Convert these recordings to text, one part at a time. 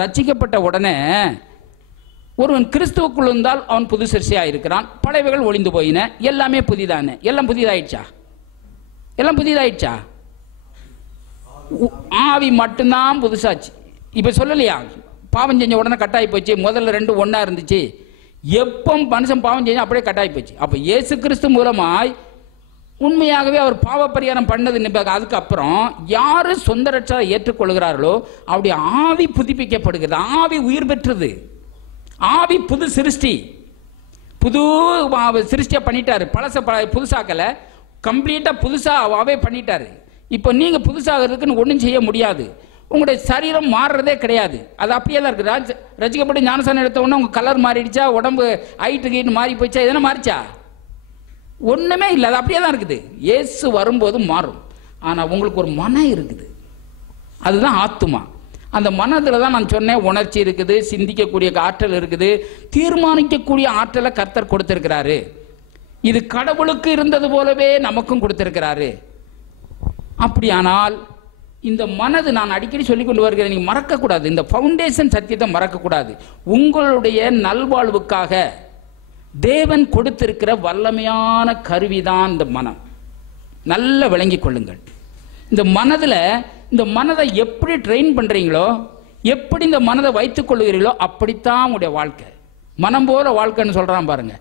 ரட்சிக்கப்பட்ட உடனே ஒருவன் கிறிஸ்துவுக்குள் இருந்தால் அவன் புது சிருஷ்டியாக இருக்கிறான், பழையவைகள் ஒளிந்து போயின, எல்லாமே புதிதானே. எல்லாம் புதிதாயிடுச்சா? எல்லாம் புதிதாயிடுச்சா? ஆவி மட்டும்தான் புதுசாச்சு. இப்போ சொல்லலையா, பாவம் செஞ்ச உடனே கட்டாயி போச்சு, முதல்ல ரெண்டு ஒன்றா இருந்துச்சு. எப்போ மனுஷன் பாவம் செஞ்சா அப்படியே கட்டாயி போச்சு. அப்போ இயேசு கிறிஸ்து மூலமாய் உண்மையாகவே அவர் பாவ பரிகாரம் பண்ணது. அதுக்கப்புறம் யாரு சொந்த ரட்சகரை ஏற்றுக்கொள்கிறார்களோ அவருடைய ஆவி புதுப்பிக்கப்படுகிறது, ஆவி உயிர் பெற்றது, ஆவி புது சிருஷ்டி, புது சிருஷ்டியா பண்ணிட்டாரு. பழச புதுசாக்கல, கம்ப்ளீட்டா புதுசாவே பண்ணிட்டாரு. இப்போ நீங்க புதுசாகிறதுக்குன்னு ஒன்றும் செய்ய முடியாது. உங்களுடைய சரீரம் மாறுறதே கிடையாது, அது அப்படியே தான் இருக்கு. ரசிக்கப்பட்டு ஞானசானம் எடுத்த உடனே உங்க கலர் மாறிடுச்சா, உடம்பு ஹைட்டு கீட்டு மாறி போச்சா, எதனா மாறிச்சா? ஒண்ணுமே இல்லை, அது அப்படியே தான் இருக்குது. இயேசு வரும்போது மாறும். ஆனா உங்களுக்கு ஒரு மனம் இருக்குது, அதுதான் ஆத்துமா. அந்த மனதில் தான் நான் சொன்னேன், உணர்ச்சி இருக்குது, சிந்திக்கக்கூடிய ஆற்றல் இருக்குது, தீர்மானிக்கக்கூடிய ஆற்றலை கர்த்தர் கொடுத்திருக்கிறாரு. இது கடவுளுக்கு இருந்தது போலவே நமக்கும் கொடுத்திருக்கிறாரு. அப்படியானால் இந்த மனது, நான் அடிக்கடி சொல்லிக் கொண்டு வருகிறேன், நீங்க மறக்கக்கூடாது, இந்த ஃபவுண்டேஷன் சத்தியத்தை மறக்கக்கூடாது. உங்களுடைய நல்வாழ்வுக்காக தேவன் கொடுத்திருக்கிற வல்லமையான கருவிதான் இந்த மனம். நல்ல விளங்கிக் கொள்ளுங்கள். இந்த மனதில், இந்த மனதை எப்படி ட்ரெயின் பண்றீங்களோ, எப்படி இந்த மனதை வைத்துக் கொள்கிறீர்களோ அப்படித்தான் உங்களுடைய வாழ்க்கை. மனம் போல வாழ்க்கைன்னு சொல்றான் பாருங்க.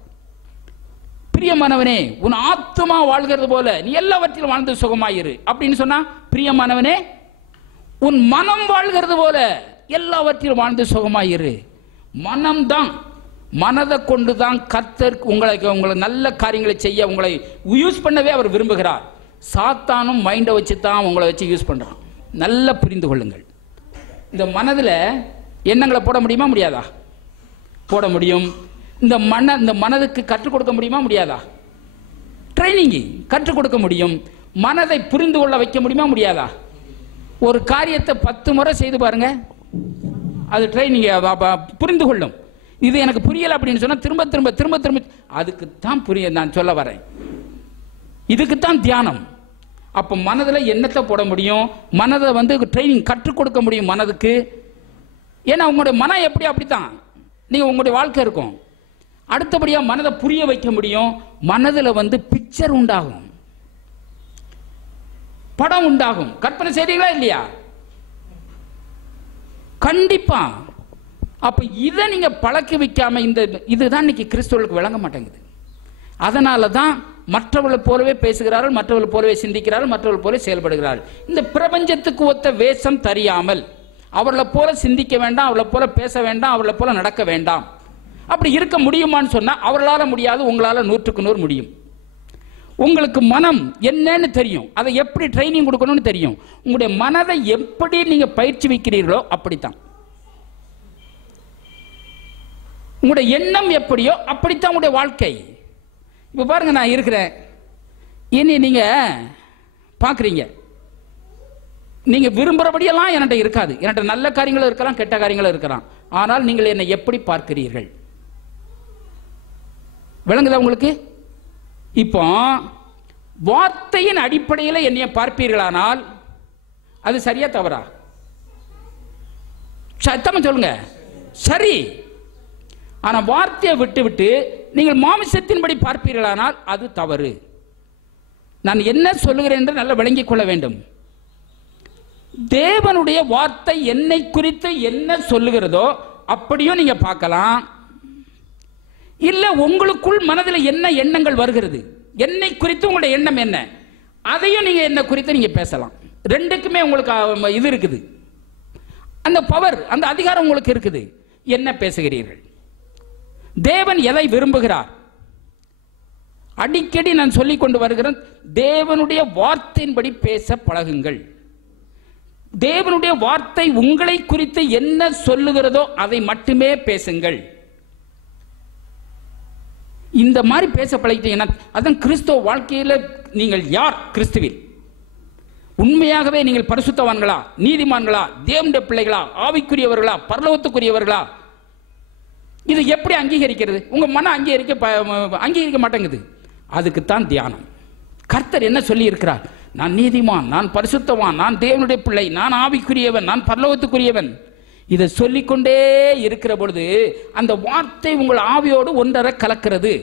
பிரியமானவனே, உன் ஆத்துமா வாழ்கிறது போல நீ எல்லாவற்றிலும் வாழ்ந்து சுகமாயிரு அப்படின்னு சொன்னா, பிரியமானவனே உன் மனம் வாழ்கிறது போல எல்லாவற்றிலும் வாழ்ந்து சுகமாயிரு. மனம்தான், மனதை கொண்டுதான் கர்த்தர் உங்களை நல்ல காரியங்களை செய்ய உங்களை யூஸ் பண்ணவே அவர் விரும்புகிறார். சாத்தானும் மைண்டை வச்சு தான் உங்களை வச்சு யூஸ் பண்றான். நல்லா புரிந்து கொள்ளுங்கள். இந்த மனதில் எண்ணங்களை போட முடியுமா முடியாதா? போட முடியும். இந்த மனதுக்கு கற்றுக் கொடுக்க முடியுமா முடியாதா? ட்ரைனிங் கற்றுக் கொடுக்க முடியும். மனதை புரிந்து கொள்ள வைக்க முடியுமா முடியாதா? ஒரு காரியத்தை 10 முறை செய்து பாருங்க, அது ட்ரைனிங் புரிந்து கொள்ளும். இது எனக்கு புரியல அப்படின்னு சொன்னா திரும்ப திரும்ப திரும்ப திரும்ப அதுக்குத்தான் புரிய நான் சொல்ல வரேன். இதுக்குத்தான் தியானம். அப்ப மனதில் எண்ணத்தை போட முடியும், மனதை ட்ரைனிங் கற்றுக் கொடுக்க முடியும் மனதுக்கு. ஏன்னா உங்களுடைய மனம் எப்படி அப்படித்தான் நீங்க உங்களுடைய வாழ்க்கை இருக்கும். அடுத்தபடியா மனதை புரிய வைக்க முடியும். மனதில் பிக்சர் உண்டாகும், படம் உண்டாகும். கற்பனை செய்றீங்களா இல்லையா? கண்டிப்பா. அப்ப இதை நீங்க பழக்கி வைக்காம, இதுதான் இன்னைக்கு கிறிஸ்தவர்களுக்கு விளங்க மாட்டேங்குது. அதனால தான் மற்றவர்களை போலவே பேசுகிறார்கள், மற்றவர்களை போலவே சிந்திக்கிறார்கள், மற்றவர்கள் போல செயல்படுகிறார்கள். இந்த பிரபஞ்சத்துக்கு ஒத்த வேஷம் தெரியாமல், அவர்களை போல சிந்திக்க வேண்டாம், அவர்களை போல பேச வேண்டாம், அவர்களை போல நடக்க வேண்டாம். அப்படி இருக்க முடியுமான்னு சொன்னா அவர்களால முடியாது, உங்களால 100க்கு 100 முடியும். உங்களுக்கு மனம் என்னன்னு தெரியும், அதை எப்படி ட்ரைனிங் கொடுக்கணும்னு தெரியும். உங்களுடைய மனதை எப்படி நீங்க பயிற்சி வைக்கிறீர்களோ அப்படித்தான் உங்களுடைய எண்ணம் எப்படியோ அப்படித்தான் உங்களுடைய வாழ்க்கை. இப்ப பாருங்க, நான் இருக்கிறேன், இனி நீங்க பாக்குறீங்க, நீங்க விரும்புறபடியெல்லாம் என்கிட்ட இருக்காது. என்கிட்ட நல்ல காரியங்களும் இருக்கலாம், கெட்ட காரியங்களும் இருக்கலாம். ஆனால் நீங்கள் என்னை எப்படி பார்க்கிறீர்கள்? விளங்குதா உங்களுக்கு? இப்போ வார்த்தையின் அடிப்படையில் என்னைய பார்ப்பீர்களானால் அது சரியா தவறா? சத்தமா சொல்லுங்க. சரி. ஆனா வார்த்தையை விட்டு விட்டு நீங்கள் மாமிசத்தின்படி பார்ப்பீர்களானால் அது தவறு. நான் என்ன சொல்லுகிறேன் என்று நல்லா விளங்கிக் கொள்ள வேண்டும். தேவனுடைய வார்த்தை என்னை குறித்து என்ன சொல்லுகிறதோ அப்படியும் நீங்க பார்க்கலாம். இல்ல உங்களுக்குள் மனதில் என்ன எண்ணங்கள் வருகிறது, என்னை குறித்து உங்களுடைய எண்ணம் என்ன, அதையும் நீங்க என்ன குறித்து நீங்க பேசலாம். ரெண்டுக்குமே உங்களுக்கு இது இருக்குது, அந்த பவர், அந்த அதிகாரம் உங்களுக்கு இருக்குது. என்ன பேசுகிறீர்கள்? தேவன் எதை விரும்புகிறார்? அடிக்கடி நான் சொல்லிக் கொண்டு வருகிறேன், தேவனுடைய வார்த்தையின்படி பேச பழகுங்கள். தேவனுடைய வார்த்தை உங்களை குறித்து என்ன சொல்லுகிறதோ அதை மட்டுமே பேசுங்கள். இந்த மாதிரி பேச பழகிட்டீங்கன்னா அதான் கிறிஸ்தவ வாழ்க்கையில் நீங்கள் யார், கிறிஸ்துவில் உண்மையாகவே நீங்கள் பரிசுத்தவான்களா, நீதிமான்களா, தேவனுடைய பிள்ளைகளா, ஆவிக்குரியவர்களா, பரலோகத்துக்குரியவர்களா? இது எப்படி அங்கீகரிக்கிறது? உங்க மனம் அங்கீகரிக்க மாட்டேங்குது. அதுக்குத்தான் தியானம். கர்த்தர் என்ன சொல்லி இருக்கிறார்? நான் நீதிமான், நான் பரிசுத்தவான், நான் தேவனுடைய பிள்ளை, நான் ஆவிக்குரியவன், நான் பரலோகத்துக்குரியவன். இதை சொல்லிக்கொண்டே இருக்கிற பொழுது அந்த வார்த்தை உங்கள் ஆவியோடு ஒன்றரை கலக்கிறது.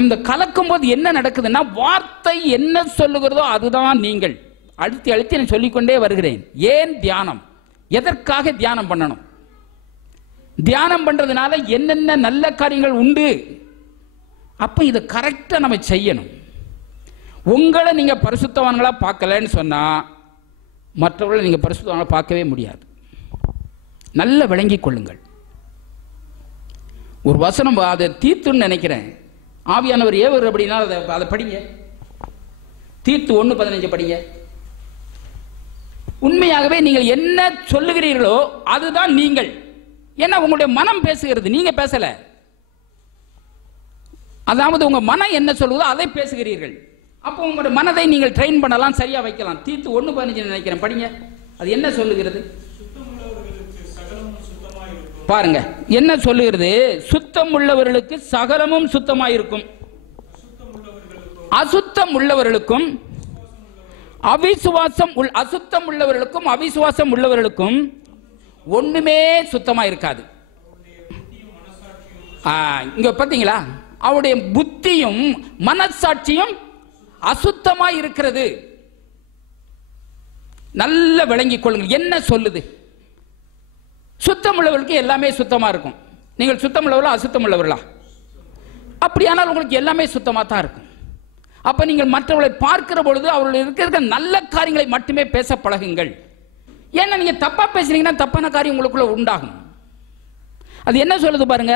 அந்த கலக்கும் போது என்ன நடக்குதுன்னா, வார்த்தை என்ன சொல்லுகிறதோ அதுதான் நீங்கள். அழுத்தி அழுத்தி நான் சொல்லிக்கொண்டே வருகிறேன். ஏன் தியானம்? எதற்காக தியானம் பண்ணணும்? தியானம் பண்றதுனால என்னென்ன நல்ல காரியங்கள் உண்டு. அப்ப இதை கரெக்டா நம்ம செய்யணும். உங்களை நீங்க பரிசுத்தவான்களா பார்க்கலன்னு சொன்னா மற்றவர்களை நீங்க பரிசுத்தவான்களா பார்க்கவே முடியாது. நல்ல விளங்கிக் கொள்ளுங்கள். ஒரு வசனம், அதை தீத்துன்னு நினைக்கிறேன், ஆவியானவர் ஏவர் அப்படின்னா அதை படிங்க. தீத்து 1:15 படிங்க. உண்மையாகவே நீங்கள் என்ன சொல்லுகிறீர்களோ அதுதான் நீங்கள். ஏன்னா உங்களுடைய மனம் பேசுகிறது, நீங்க பேசல. அதாவது உங்க மனம் என்ன சொல்லுதோ அதை பேசுகிறீர்கள். அப்போ உங்களுடைய மனதை நீங்கள் ட்ரெயின் பண்ணலாம், சரியா வைக்கலாம். தீத்து 1:15 நினைக்கிறேன், படிங்க. அது என்ன சொல்லுகிறது பாருங்க. என்ன சொல்லுகிறது? சுத்தம் உள்ளவர்களுக்கு சகலமும் சுத்தமாயிருக்கும், அசுத்தம் உள்ளவர்களுக்கும் அசுத்தம் உள்ளவர்களுக்கும் அவிசுவாசம் உள்ளவர்களுக்கும் ஒண்ணுமே சுத்தமா இருக்காது. இங்க பாத்தீங்களா, அவருடைய புத்தியும் மனசாட்சியும் அசுத்தமா இருக்கிறது. நல்ல விளங்கிக் கொள்ளுங்கள். என்ன சொல்லுது? சுத்தம் உள்ளவர்களுக்கு எல்லாமே சுத்தமா இருக்கும். நீங்கள் சுத்தம் உள்ளவர்களா அசுத்தம் உள்ளவர்களா? அப்படியானால் உங்களுக்கு எல்லாமே சுத்தமா தான் இருக்கும். அப்ப நீங்கள் மற்றவர்களை பார்க்கிற பொழுது அவர்கள் இருக்கிற நல்ல காரியங்களை மட்டுமே பேச பழகுங்கள். ஏன்னா நீங்க தப்பா பேசுறீங்கன்னா தப்பான காரியம் உங்களுக்குள்ள உண்டாகும். அது என்ன சொல்லுது பாருங்க,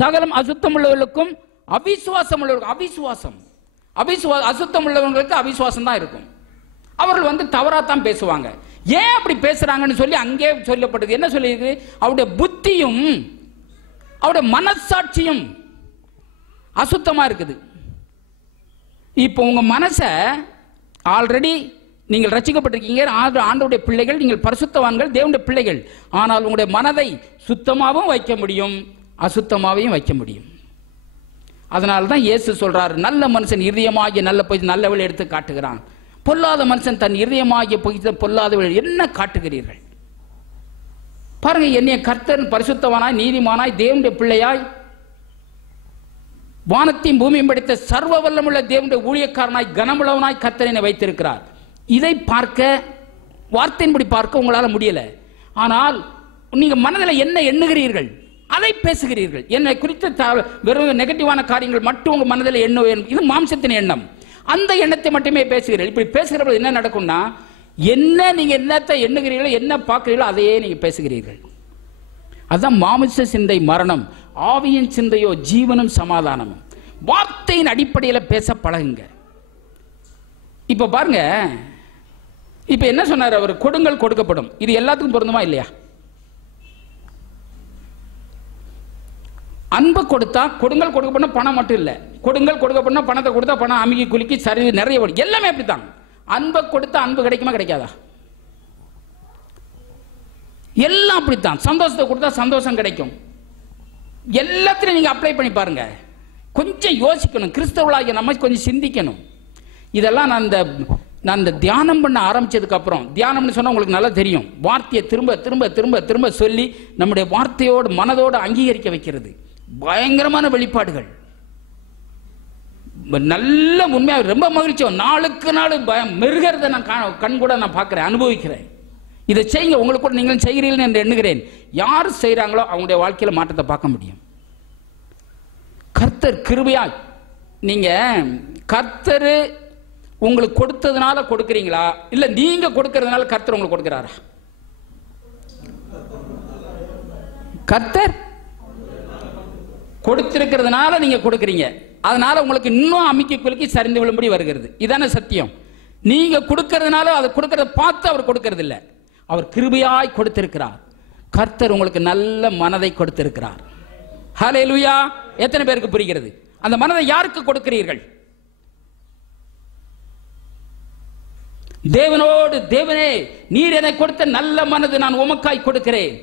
சகலம் அசுத்தம் உள்ளவர்களுக்கும் அவிசுவாசம் உள்ளவர்களுக்கும். அசுத்தம் உள்ளவர்களுக்கு அவிசுவாசம் தான் இருக்கும். அவர்கள் தவறாத்தான் பேசுவாங்க. ஏன் அப்படி பேசுறாங்கன்னு சொல்லி அங்கே சொல்லப்பட்டது. என்ன சொல்லியிருக்கு? அவருடைய புத்தியும் அவருடைய மனசாட்சியும் அசுத்தமா இருக்குது. இப்போ உங்க மனசை ஆல்ரெடி நீங்கள் ரட்சிக்கப்பட்டிருக்கீங்க, ஆண்டவருடைய பிள்ளைகள், நீங்கள் பரிசுத்தவான்கள், தேவனுடைய பிள்ளைகள். ஆனால் உங்களுடைய மனதை சுத்தமாகவும் வைக்க முடியும், அசுத்தமாகவும் வைக்க முடியும். அதனால தான் இயேசு சொல்றாரு, நல்ல மனுஷன் இருதயமாகிய நல்லவளை எடுத்து காட்டுகிறான், பொல்லாத மனுஷன் தன் இருதயமாகிய பொல்லாதவளை என்ன காட்டுகிறீர்கள்? பாருங்க, என்னைய கர்த்தர் பரிசுத்தவானாய் நீதிமானாய் தேவனுடைய பிள்ளையாய் வானத்தையும் பூமியும் படைத்த சர்வ வல்லமுள்ள தேவனுடைய ஊழியக்காரனாய் கனமுள்ளவனாய் கர்த்தர் வைத்திருக்கிறார். இதை பார்க்க, வார்த்தையின்படி பார்க்க உங்களால முடியல. ஆனால் நீங்க மனதில் என்ன எண்ணுகிறீர்கள் அதை பேசுகிறீர்கள். என்னை குறித்த வெறும் நெகட்டிவான காரியங்கள் மட்டும் உங்க மனதில் எண்ணம், இது மாம்சத்தின் எண்ணம். அந்த எண்ணத்தை மட்டுமே பேசுகிறீர்கள். இப்படி பேசுகிறப்ப என்ன நடக்கும்னா, என்ன நீங்க என்னத்தை எண்ணுகிறீர்களோ, என்ன பார்க்கிறீர்களோ அதையே நீங்க பேசுகிறீர்கள். அதுதான் மாமிச சிந்தை மரணம், ஆவியின் சிந்தையோ ஜீவனும் சமாதானமும். வார்த்தையின் அடிப்படையில் பேச பழகுங்க. இப்ப பாருங்க, இப்ப என்ன சொன்னார் அவர்? கொடுங்கள் கொடுக்கப்படும். இது எல்லாத்துக்கும் பொருந்துமா இல்லையா? அன்பை கொடுத்தா கொடுங்கள் கொடுக்கப்படும், பணம் மட்டும் இல்ல. கொடுங்கள் கொடுக்கப்படும், பணத்தை கொடுத்தா பணம் அமுகி குலுக்கி சரி நிறைய வரும். எல்லாமே அப்படித்தான். அன்பை கொடுத்தா அன்பு கிடைக்குமா கிடைக்காதா? எல்லாம் அப்படித்தான். சந்தோஷத்தை கொடுத்தா சந்தோஷம் கிடைக்கும். எல்லாத்திலையும் நீங்க அப்ளை பண்ணி பாருங்க. கொஞ்சம் யோசிக்கணும். கிறிஸ்தவர்களாகிய நம்ம கொஞ்சம் சிந்திக்கணும். இதெல்லாம் நான் இந்த தியானம் பண்ண ஆரம்பிச்சதுக்கு அப்புறம், தியானம்னு சொன்னா உங்களுக்கு நல்லா தெரியும், வார்த்தையை திரும்ப திரும்ப திரும்ப திரும்ப சொல்லி நம்முடைய வார்த்தையோடு மனதோடு அங்கீகரிக்க வைக்கிறது. பயங்கரமான வெளிப்பாடுகள். நல்ல உண்மையாக ரொம்ப மகிழ்ச்சி. நாளுக்கு நாள் பயம் மெருகிறத நான் கண் கூட நான் பார்க்கிறேன், அனுபவிக்கிறேன். இதை செய்யுங்க. உங்களுக்கு கூட நீங்களும் செய்கிறீர்கள் என்று எண்ணுகிறேன். யார் செய்கிறாங்களோ அவங்களுடைய வாழ்க்கையில் மாற்றத்தை பார்க்க முடியும். கர்த்தர் கிருபையாய், நீங்க கர்த்தர் உங்களுக்கு கொடுத்ததுனால கொடுக்கிறீங்களா, இல்ல நீங்க கொடுக்கிறதுனால கர்த்தர் உங்களுக்கு கொடுக்கிறாரா? கர்த்தர் கொடுத்திருக்கிறதுனால நீங்க கொடுக்கிறீங்க. அதனால உங்களுக்கு இன்னும் அமுக்கி குலுக்கி சரிந்து விழும்படி வருகிறது. இதான சத்தியம். நீங்க கொடுக்கிறதுனால அதை கொடுக்கறத பார்த்து அவர் கொடுக்கிறது இல்லை. அவர் கிருபையாய் கொடுத்திருக்கிறார். கர்த்தர் உங்களுக்கு நல்ல மனதை கொடுத்திருக்கிறார். ஹல்லேலூயா. எத்தனை பேருக்கு புரிகிறது? அந்த மனதை யாருக்கு கொடுக்கிறீர்கள்? தேவனோடு, தேவனே நீர் எனக்கு கொடுத்த நல்ல மனது நான் உமக்காய் கொடுக்கிறேன்.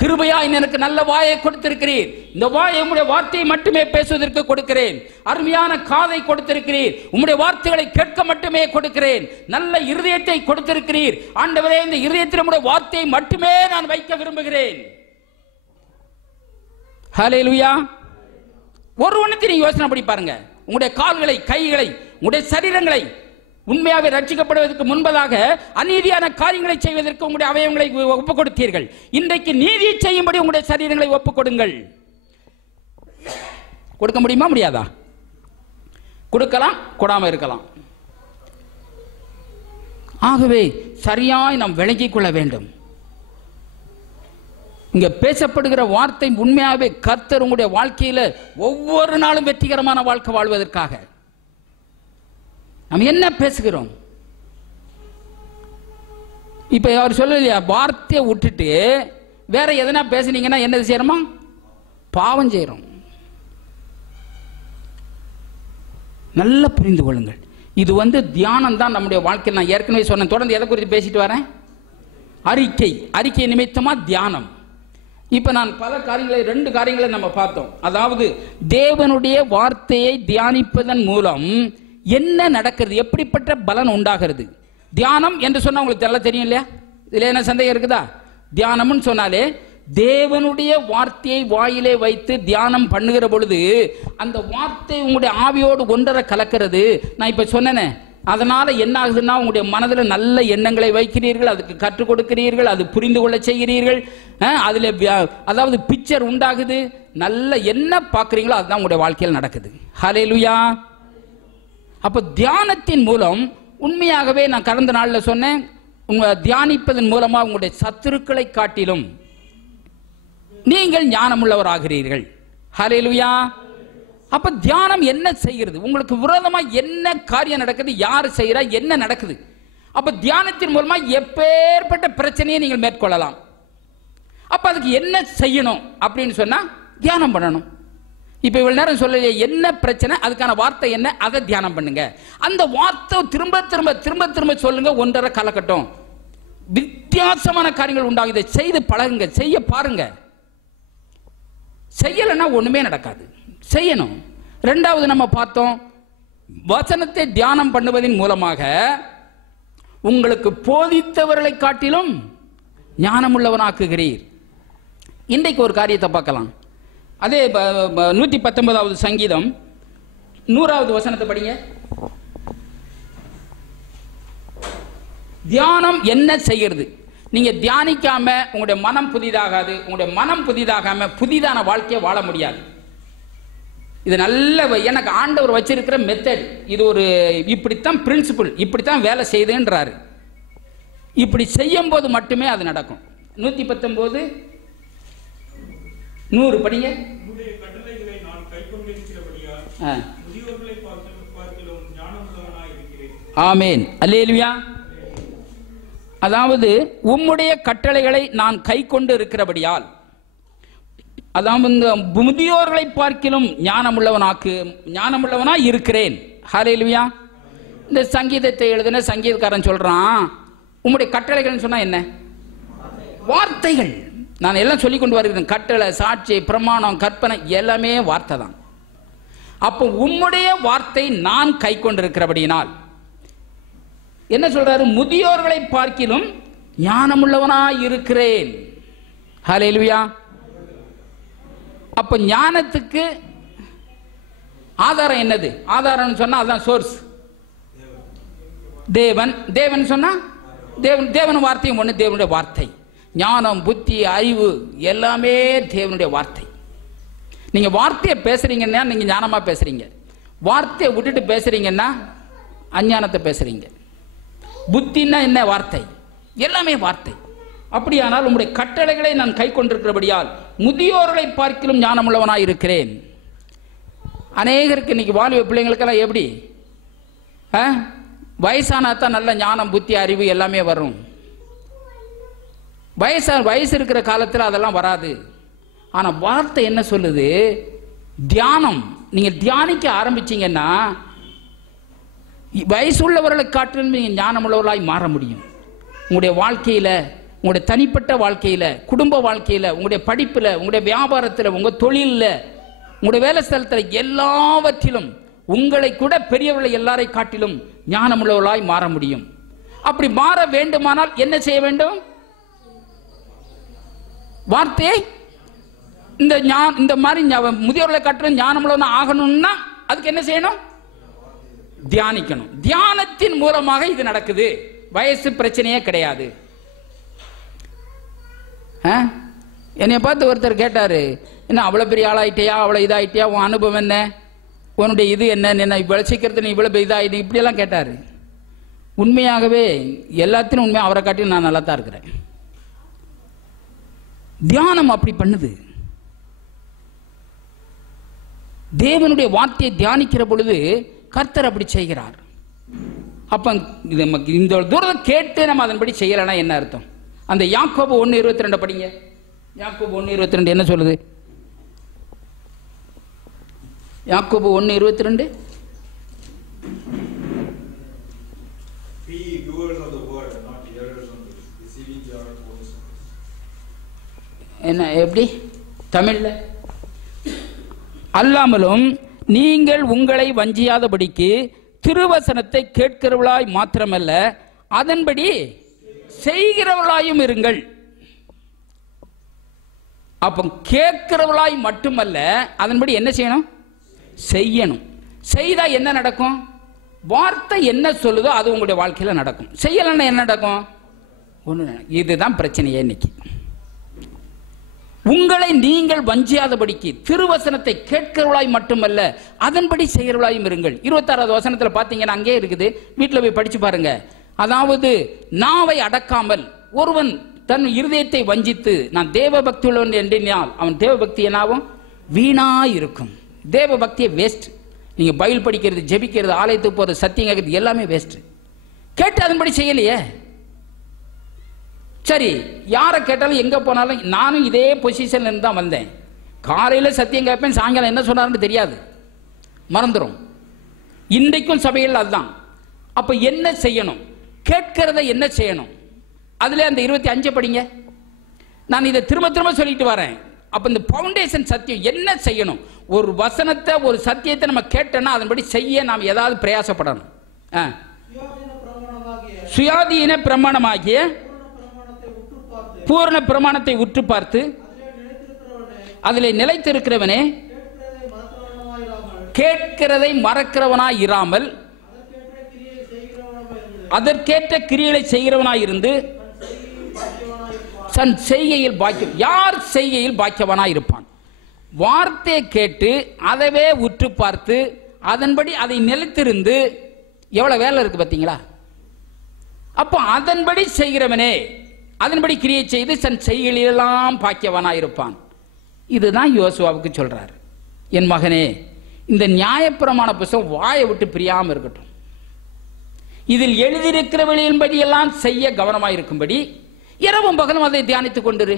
கிருபையாய் எனக்கு நல்ல வாயை கொடுத்திருக்கிறீர். இந்த வாயை உம்முடைய வார்த்தையை மட்டுமே பேசுவதற்கு கொடுக்கிறேன். அருமையான காதை கொடுத்திருக்கிறீர். உம்முடைய வார்த்தைகளை கேட்க மட்டுமே கொடுக்கிறேன். நல்ல இருதயத்தை கொடுத்திருக்கிறீர். ஆண்டவரே, இந்த இருதயத்தில் உம்முடைய வார்த்தையை மட்டுமே நான் வைக்க விரும்புகிறேன். ஹல்லேலூயா. ஒருவனுக்கு நீங்க யோசனை பண்ணி பாருங்க. உங்களுடைய கால்களை, கைகளை, உங்களுடைய சரீரங்களை உண்மையாகவே ரட்சிக்கப்படுவதற்கு முன்பதாக அநீதியான காரியங்களை செய்வதற்கு உங்களுடைய அவயவங்களை ஒப்புக் கொடுத்தீர்கள். இன்றைக்கு நீதியை செய்யும்படி உங்களுடைய சரீரங்களை ஒப்புக் கொடுங்கள். கொடுக்க முடியுமா? முடியாதா? கொடுக்கலாம், கொடாம இருக்கலாம். ஆகவே சரியாய் நாம் விளங்கிக் கொள்ள வேண்டும். இங்க பேசப்படுகிற வார்த்தை உண்மையாகவே கர்த்தர் உங்களுடைய வாழ்க்கையில ஒவ்வொரு நாளும் வெற்றிகரமான வாழ்க்கை வாழ்வதற்காக நம்ம என்ன பேசுகிறோம்? இப்ப அவர் சொல்லலையா, வார்த்தையை விட்டுட்டு வேற எதனா பேசுனீங்கன்னா என்ன செய்யறோமா? பாவம் செய்யறோம். நல்லா புரிந்து கொள்ளுங்கள். இது தியானம் தான் நம்முடைய வாழ்க்கையில். நான் ஏற்கனவே சொன்னேன். தொடர்ந்து எதை குறித்து பேசிட்டு வரேன்? அறிக்கை நிமித்தமா தியானம். இப்ப நான் பல காரியங்களை, 2 காரியங்களை நம்ம பார்த்தோம். அதாவது தேவனுடைய வார்த்தையை தியானிப்பதன் மூலம் என்ன நடக்கிறது, எப்படிப்பட்ட பலன் உண்டாகிறது. தியானம் என்று சொன்னா உங்களுக்கு நல்லா தெரியும் இல்லையா? இதுல என்ன சந்தேகம் இருக்குதா? தியானம்னு சொன்னாலே தேவனுடைய வார்த்தையை வாயிலே வைத்து தியானம் பண்ணுகிற பொழுது அந்த வார்த்தை உங்களுடைய ஆவியோடு ஒன்றரை கலக்கிறது. நான் இப்ப சொன்னேனே, அதனால என்ன ஆகுதுன்னா உங்களுடைய மனதில் நல்ல எண்ணங்களை வைக்கிறீர்கள், அதுக்கு கற்றுக் கொடுக்கிறீர்கள், அது புரிந்து கொள்ள செய்கிறீர்கள். அதுல அதாவது பிக்சர் உண்டாகுது. நல்ல என்ன பார்க்குறீங்களோ அதுதான் உங்களுடைய வாழ்க்கையில் நடக்குது. ஹல்லேலூயா. அப்போ தியானத்தின் மூலம் உண்மையாகவே நான் கடந்த நாளில் சொன்னேன், தியானிப்பதன் மூலமாக உங்களுடைய சத்துருக்களை காட்டிலும் நீங்கள் ஞானமுள்ளவராகிறீர்கள். ஹல்லேலூயா. அப்ப தியானம் என்ன செய்கிறது? உங்களுக்கு விரோதமா என்ன காரியம் நடக்குது, யார் செய்யறா, என்ன நடக்குது? அப்ப தியானத்தின் மூலமா எப்பேற்பட்ட பிரச்சனையை நீங்கள் மேற்கொள்ளலாம். அப்ப அதுக்கு என்ன செய்யணும் அப்படின்னு சொன்னா தியானம் பண்ணணும். இப்ப இவ்வளவு நேரம் சொல்லலையே என்ன பிரச்சனை, அதுக்கான வார்த்தை என்ன, அதை தியானம் பண்ணுங்க. அந்த வார்த்தை திரும்ப திரும்ப திரும்ப திரும்ப சொல்லுங்க, ஒன்றரை கலக்கட்டும். வித்தியாசமான காரியங்கள் உண்டாகும். இதை செய்து பழகுங்க, செய்ய பாருங்க. செய்யலைன்னா ஒண்ணுமே நடக்காது. செய்யணும். 2வது நம்ம பார்த்தோம், வசனத்தை தியானம் பண்ணுவதன் மூலமாக உங்களுக்கு போதித்தவர்களை காட்டிலும் ஞானமுள்ளவனாக்குகிறீர். இன்றைக்கு ஒரு காரியத்தை பார்க்கலாம். அதே 119வது சங்கீதம் 100வது வசனத்தை படிங்க. தியானம் என்ன செய்கிறது? நீங்க தியானிக்காம உங்களுடைய மனம் புதிதாகாது. உங்களுடைய மனம் புதிதாகாம புதிதான வாழ்க்கையை வாழ முடியாது. இது நல்ல எனக்கு ஆண்டவர் வச்சிருக்கிற மெத்தட். இது ஒரு இப்படித்தான் பிரின்சிபிள், இப்படித்தான் வேலை செய்யுதுன்றாரு. இப்படி செய்யும் போது மட்டுமே அது நடக்கும். 119 100 படிங்க. ஆமென். அல்லேலூயா. அதாவது உம்முடைய கட்டளைகளை நான் கை கொண்டு இருக்கிறபடியால், அதாவது முதியோர்களை பார்க்கிலும் ஞானமுள்ளவனாய் இருக்கிறேன். ஹல்லேலூயா. இந்த சங்கீதத்தை எழுதின சங்கீதக்காரன் சொல்றான், உம்முடைய கட்டளைகள் சொன்னா என்ன? வார்த்தைகள். நான் எல்லாம் சொல்லிக் கொண்டு வருகிறேன். கட்டளை, சாட்சி, பிரமாணம், கற்பனை எல்லாமே வார்த்தை தான். அப்போ உம்முடைய வார்த்தை நான் கை கொண்டிருக்கிறபடியினால் என்ன சொல்றாரு? முதியோர்களை பார்க்கிலும் ஞானமுள்ளவனாய் இருக்கிறேன். ஹல்லேலூயா. அப்ப ஞானத்துக்கு ஆதாரம் என்னது? ஆதாரம் சொன்னா அதான் சோர்ஸ். தேவன். தேவன் சொன்னா தேவன் வார்த்தையும் ஒண்ணு. தேவனுடைய வார்த்தை. ஞானம், புத்தி, அறிவு எல்லாமே தேவனுடைய வார்த்தை. நீங்க வார்த்தையை பேசுறீங்கன்னா நீங்க ஞானமா பேசுறீங்க. வார்த்தையை விட்டுட்டு பேசுறீங்கன்னா அஞ்ஞானத்தை பேசுறீங்க. புத்தின்னா என்ன? வார்த்தை. எல்லாமே வார்த்தை. அப்படியானால் உங்களுடைய கட்டளைகளை நான் கை கொண்டிருக்கிறபடியால் முதியோர்களை பார்க்கிலும் ஞானமுள்ளவனாய் இருக்கிறேன். அநேகருக்கு இன்னைக்கு வாலிப பிள்ளைங்களுக்கெல்லாம் எப்படி வயசானாத்தான் நல்ல ஞானம், புத்தி, அறிவு எல்லாமே வரும். வயசு இருக்கிற காலத்தில் அதெல்லாம் வராது. ஆனா வார்த்தை என்ன சொல்லுது? தியானம். நீங்க தியானிக்க ஆரம்பிச்சீங்கன்னா வயசுள்ளவர்களை காட்டிலும் நீங்க ஞானமுள்ளவர்களாய் மாற முடியும். உங்களுடைய வாழ்க்கையில உங்களுடைய தனிப்பட்ட வாழ்க்கையில, குடும்ப வாழ்க்கையில, உங்களுடைய படிப்புல, உங்களுடைய வியாபாரத்தில், உங்க தொழில்ல, உங்களுடைய வேலை ஸ்தலத்தில், எல்லாவற்றிலும் உங்களை கூட பெரியவர்களை எல்லாரை காட்டிலும் ஞானமுள்ளவர்களாய் மாற முடியும். அப்படி மாற வேண்டுமானால் என்ன செய்ய வேண்டும்? வார்த்தையை இந்த மாதிரி முதியோர்களை காட்டிலும் ஞானமுள்ளவனா ஆகணும்னா அதுக்கு என்ன செய்யணும்? தியானிக்கணும். தியானத்தின் மூலமாக இது நடக்குது. வயசு பிரச்சனையே கிடையாது. என்னைய பார்த்து ஒருத்தர் கேட்டாரு, என்ன அவ்வளவு பெரிய ஆளாயிட்டியா, அவ்வளவு இதாயிட்டியா, உன் அனுபவம் என்ன, உன்னுடைய இது என்ன, இவ்வளவு சீக்கிரத்தில் நீ இவ்வளவு இதாயிட்டு இப்படியெல்லாம் கேட்டாரு. உண்மையாகவே எல்லாத்திலும் உண்மையா அவரை காட்டி நான் நல்லா தான் இருக்கிறேன். தியானம் அப்படி பண்ணுது. தேவனுடைய வார்த்தையை தியானிக்கிற பொழுது கர்த்தர் அப்படி செய்கிறார். அப்ப இந்த தூரம் கேட்டு நம்ம அதன்படி செய்யலன்னா என்ன அர்த்தம்? அந்த யாக்கோபு 1:22 படிங்க. யாக்கோபு 1:22 என்ன சொல்லுது? யாக்கோபு 1:22 என்ன எப்படி தமிழ்ல? அல்லாமலும் நீங்கள் உங்களை வஞ்சியாதபடிக்கு திருவசனத்தை கேட்கிறவளாய் மாத்திரமல்ல, அதன்படி செய்கிறவளாயும் இருங்கள். அப்ப கேட்கிறவளாய் மட்டுமல்ல, அதன்படி என்ன செய்யணும்? செய்யணும். செய்தா என்ன நடக்கும்? வார்த்தை என்ன சொல்லுதோ அது உங்களுடைய வாழ்க்கையில நடக்கும். செய்யலன்னா என்ன நடக்கும்? ஒண்ணு. இதுதான் பிரச்சனையே இன்னைக்கு. உங்களை நீங்கள் வஞ்சியாதபடிக்கு திருவசனத்தை கேட்கிறவளாய் மட்டுமல்ல, அதன்படி செய்கிறவளாயும் இருங்கள். 26வது வசனத்தில் பார்த்தீங்கன்னா அங்கே இருக்குது. வீட்டில் போய் படிச்சு பாருங்க. அதாவது நாவை அடக்காமல் ஒருவன் தன் இருதயத்தை வஞ்சித்து நான் தேவ பக்தி உள்ளவன் என்றினால் அவன் தேவ பக்தி என்னாவும் வீணா இருக்கும். தேவ பக்தியை வேஸ்ட். நீங்க பைபிள் படிக்கிறது, ஜெபிக்கிறது, ஆலயத்துக்கு போறது, சத்தியம் கேட்கறது எல்லாமே வேஸ்ட். கேட்டு அதன்படி செய்யலையே. சரி, யாரை கேட்டாலும் எங்க போனாலும் நானும் இதே பொசிஷன்ல இருந்து தான் வந்தேன். காலையில சத்தியம் கேட்பேன், சாயங்காலம் என்ன சொன்னாருன்னு தெரியாது, மறந்துடும். இன்றைக்கும் சபையில் அதுதான். அப்ப என்ன செய்யணும்? கேட்கிறத என்ன செய்யணும்? அதுல அந்த 25 படிங்க. நான் இதை திரும்ப திரும்ப சொல்லிட்டு வரேன். அப்ப இந்த பவுண்டேஷன் சத்தியம் என்ன செய்யணும்? ஒரு வசனத்தை, ஒரு சத்தியத்தை நம்ம கேட்டோம்னா அதன்படி செய்ய நாம் ஏதாவது பிரயாசப்படணும். சுயாதீன பிரமாணமாகிய பூரண பிரமாணத்தை உற்று பார்த்து அதில் நிலைத்திருக்கிறவனே கேட்கிறதை மறக்கிறவனாய் இராமல் அதற்கேற்ற கிரியைகளை செய்கிறவனாய் இருந்து தன் செய்கையில் பாக்கியம். யார் செய்கையில் பாக்கியவனாய் இருப்பான்? வார்த்தையை கேட்டு அதவே உற்று பார்த்து அதன்படி அதை நிலைத்திருந்து எவ்வளவு வேலை இருக்கு பார்த்தீங்களா? அப்போ அதன்படி செய்கிறவனே அதன்படி கிரியை செய்து தன் செய்கையிலெல்லாம் பாக்கியவனாயிருப்பான். இதுதான் யோசுவாவுக்கு சொல்றார். என் மகனே, இந்த நியாயப்பிரமாண புத்தகம் வாயை விட்டு பிரியாம இருக்கட்டும். இதில் எழுதியிருக்கிறவளின்படி எல்லாம் செய்ய கவனமாயிருக்கும்படி இரவும் பகலும் அதை தியானித்துக் கொண்டிரு.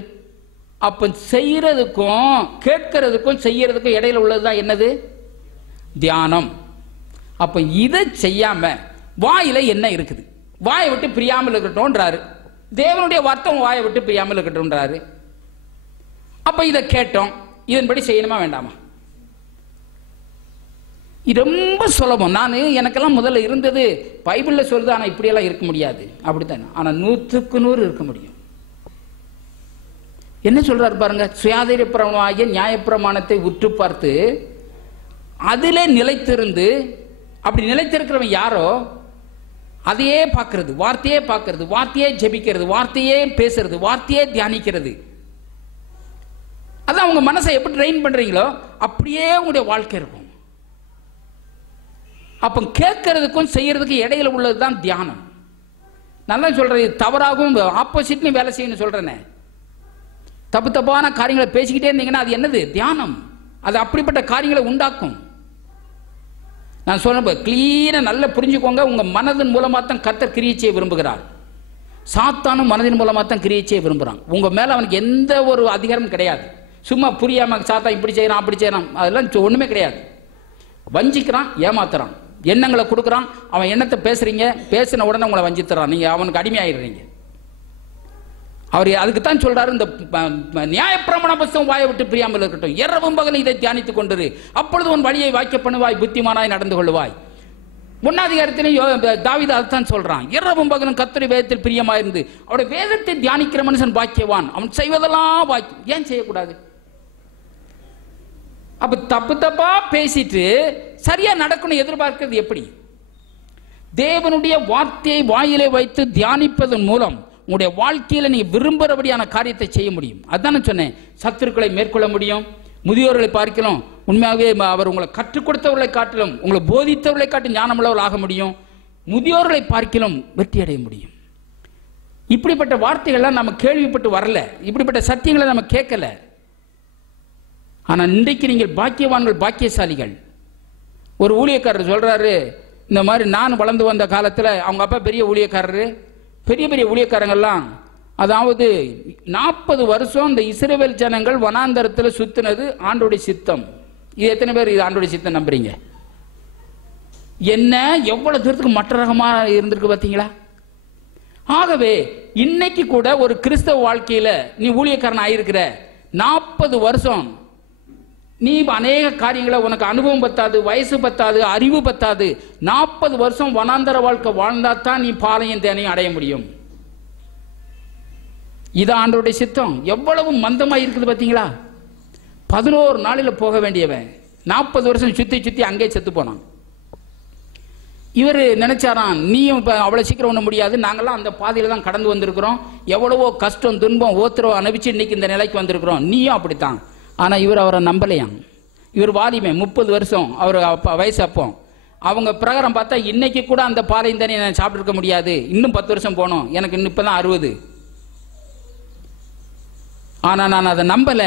அப்ப செய்யறதுக்கும் கேட்கிறதுக்கும் செய்யறதுக்கும் இடையில உள்ளதுதான் என்னது? தியானம். அப்ப இதை செய்யாம வாயில என்ன இருக்குது? வாயை விட்டு பிரியாமல் இருக்கட்டும்ன்றாரு. தேவனுடைய வார்த்தை வாயை விட்டு பிரியாமல் இருக்கட்டும்ன்றாரு. அப்ப இதை கேட்டோம், இதன்படி செய்யணுமா வேண்டாமா? ரொம்ப சுலபம். நான் எனக்கெல்லாம் முதல்ல இருந்தது பைபிள்ல சொல்லுது, ஆனா இப்படியெல்லாம் இருக்க முடியாது அப்படித்தான். ஆனா 100க்கு 100 இருக்க முடியும். என்ன சொல்றாரு பாருங்க. சுயாதீன பிரமாணமாகிய நியாயப்பிரமாணத்தை உற்று பார்த்து அதிலே நிலைத்திருந்து, அப்படி நிலைத்திருக்கிறவன் யாரோ அதையே பார்க்கிறது, வார்த்தையே பார்க்கிறது, வார்த்தையே ஜெபிக்கிறது, வார்த்தையே பேசுறது, வார்த்தையே தியானிக்கிறது. அதான் உங்க மனசை எப்படி ட்ரெயின் பண்றீங்களோ அப்படியே உங்களுடைய வாழ்க்கை இருக்கும். அப்ப கேட்கறதுக்கும் செய்யறதுக்கும் இடையில உள்ளதுதான் தியானம். நல்லா சொல்றது. தவறாகவும் ஆப்போசிட்லையும் வேலை செய்யணும்னு சொல்றேனே. தப்பு தப்பான காரியங்களை பேசிக்கிட்டே இருந்தீங்கன்னா அது என்னது? தியானம். அது அப்படிப்பட்ட காரியங்களை உண்டாக்கும். நான் சொல்ல கிளீனா நல்லா புரிஞ்சுக்கோங்க. உங்க மனதின் மூலமா தான் கர்த்தர் கிரியை செய்ய விரும்புகிறார். சாத்தானும் மனதின் மூலமா தான் கிரியை செய்ய விரும்புறான். உங்க மேல அவனுக்கு எந்த ஒரு அதிகாரமும் கிடையாது. சும்மா புரியாம சாத்தா இப்படி செய்யறான் அப்படி செய்யறான் அதெல்லாம் ஒண்ணுமே கிடையாது. வஞ்சிக்கிறான், ஏமாத்துறான், எண்ணங்களை கொடுக்குறான். அவன் எண்ணத்தை பேசுறீங்க, பேசின உடனே உங்களை வஞ்சித்துறான். நீங்க அவனுக்கு அடிமையாயிடுறீங்க. அவர் அதுக்குத்தான் சொல்றாரு, இந்த நியாயப்பிரமாண புத்தகம் வாயை விட்டு பிரியாமல் இருக்கட்டும், இரவும் பகலும் இதை தியானித்துக் கொண்டிரு, அப்பொழுது உன் வழியை வாய்க்க பண்ணுவாய், புத்திமானாய் நடந்து கொள்வாய். 1 அதிகாரத்திலும் தாவீது அதுதான் சொல்றான், இரவும் பகலும் கர்த்தருடைய வேதத்தில் பிரியமாயிருந்து அவருடைய வேதத்தை தியானிக்கிற மனுஷன் பாக்கியவான், அவன் செய்வதெல்லாம் பாக்கியம். ஏன் செய்யக்கூடாது? அப்ப தப்பு தப்பா பேசிட்டு சரியா நடக்கணும் எதிர்பார்க்கிறது எப்படி? தேவனுடைய வார்த்தையை வாயிலே வைத்து தியானிப்பதன் மூலம் உங்களுடைய வாழ்க்கையில நீங்க விரும்புறபடியான காரியத்தை செய்ய முடியும். அதான சொன்னேன், சத்துருக்களை மேற்கொள்ள முடியும். முதியோர்களை பார்க்கலாம், உண்மையாகவே அவர் உங்களை கற்றுக் கொடுத்தவர்களை காட்டிலும், உங்களை போதித்தவர்களை காட்டிலும் ஞானமுள்ளவர்கள் ஆக முடியும். முதியோர்களை பார்க்கலாம் வெற்றி அடைய முடியும். இப்படிப்பட்ட வார்த்தைகள்லாம் நம்ம கேள்விப்பட்டு வரல, இப்படிப்பட்ட சத்தியங்களை நம்ம கேட்கல. ஆனா இன்றைக்கு நீங்கள் பாக்கியவான்கள், பாக்கியசாலிகள். ஒரு ஊழியக்காரர் சொல்றாரு, இந்த மாதிரி நான் வளர்ந்து வந்த காலத்தில் அவங்க அப்பா பெரிய ஊழியக்காரரு, பெரிய பெரிய ஊழியக்காரங்கள்லாம், அதாவது 40 வருஷம் இந்த இஸ்ரவேல் ஜனங்கள் வனாந்தரத்தில் சுத்தினது ஆண்டோடைய சித்தம். இது எத்தனை பேர் இது ஆண்டோடைய சித்தம் நம்புறீங்க? என்ன எவ்வளவு தூரத்துக்கு மற்ற ரகமா இருந்திருக்கு பார்த்தீங்களா? ஆகவே இன்னைக்கு கூட ஒரு கிறிஸ்தவ வாழ்க்கையில நீ ஊழியக்காரன் ஆயிருக்கிற, 40 வருஷம் நீ அநேக காரியங்களை, உனக்கு அனுபவம் பத்தாது, வயசு பத்தாது, அறிவு பத்தாது. 40 வருஷம் வனாந்தர வாழ்க்கை வாழ்ந்தா தான் நீ பாலையும் தேனையும் அடைய முடியும். இது ஆண்டவருடைய சித்தம். எவ்வளவு மந்தமா இருக்குது பார்த்தீங்களா? 11 நாளில் போக வேண்டியவன் 40 வருஷம் சுத்தி சுத்தி அங்கே செத்து போனான். இவர் நினைச்சாராம், நீயும் அவ்வளவு சீக்கிரம் ஒண்ணு முடியாது, நாங்கெல்லாம் அந்த பாதையில தான் கடந்து வந்திருக்கிறோம், எவ்வளவோ கஷ்டம் துன்பம் ஓத்திரம் அனுப்பிச்சு இன்னைக்கு இந்த நிலைக்கு வந்திருக்கிறோம், நீயும் அப்படித்தான். ஆனா இவர் அவரை நம்பலையாம். இவர் வாலிமை 30 வருஷம் அவர் வயசு. அப்போ அவங்க பிரகாரம் பார்த்தா இன்னைக்கு கூட அந்த பாலையும் தானே நான் சாப்பிட்டு இருக்க முடியாது, இன்னும் 10 வருஷம் போனோம், எனக்கு இன்னும் இப்பதான் 60. ஆனா நான் அதை நம்பல.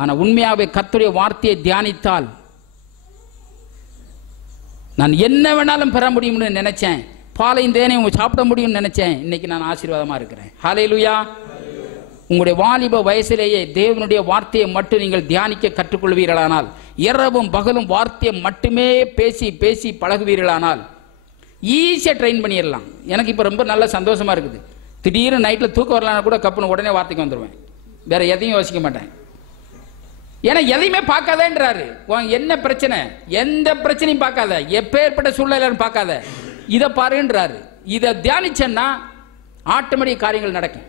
ஆனா உண்மையாவே கர்த்தருடைய வார்த்தையை தியானித்தால் நான் என்ன வேணாலும் பெற முடியும்னு நினைச்சேன், பாலையும் தேனையும் சாப்பிட முடியும்னு நினைச்சேன். இன்னைக்கு நான் ஆசீர்வாதமா இருக்கிறேன். ஹல்லேலூயா. உங்களுடைய வாலிப வயசிலேயே தேவனுடைய வார்த்தையை மட்டும் நீங்கள் தியானிக்க கற்றுக்கொள்வீர்களானால், இரவும் பகலும் வார்த்தையை மட்டுமே பேசி பேசி பழகுவீர்களானால் ஈஸியாக ட்ரெயின் பண்ணிடலாம். எனக்கு இப்போ ரொம்ப நல்ல சந்தோஷமா இருக்குது. திடீர்னு நைட்டில் தூக்கம் வரலான்னா கூட கப்புன்னு உடனே வார்த்தைக்கு வந்துடுவேன், வேற எதையும் யோசிக்க மாட்டேன். ஏன்னா எதையுமே பார்க்காதேன்றாரு. என்ன பிரச்சனை, எந்த பிரச்சனையும் பார்க்காத, எப்பேற்பட்ட சூழ்நிலைன்னு பார்க்காத, இதை பாருன்றாரு. இதை தியானிச்சேன்னா ஆட்டோமேட்டிக் காரியங்கள் நடக்கும்.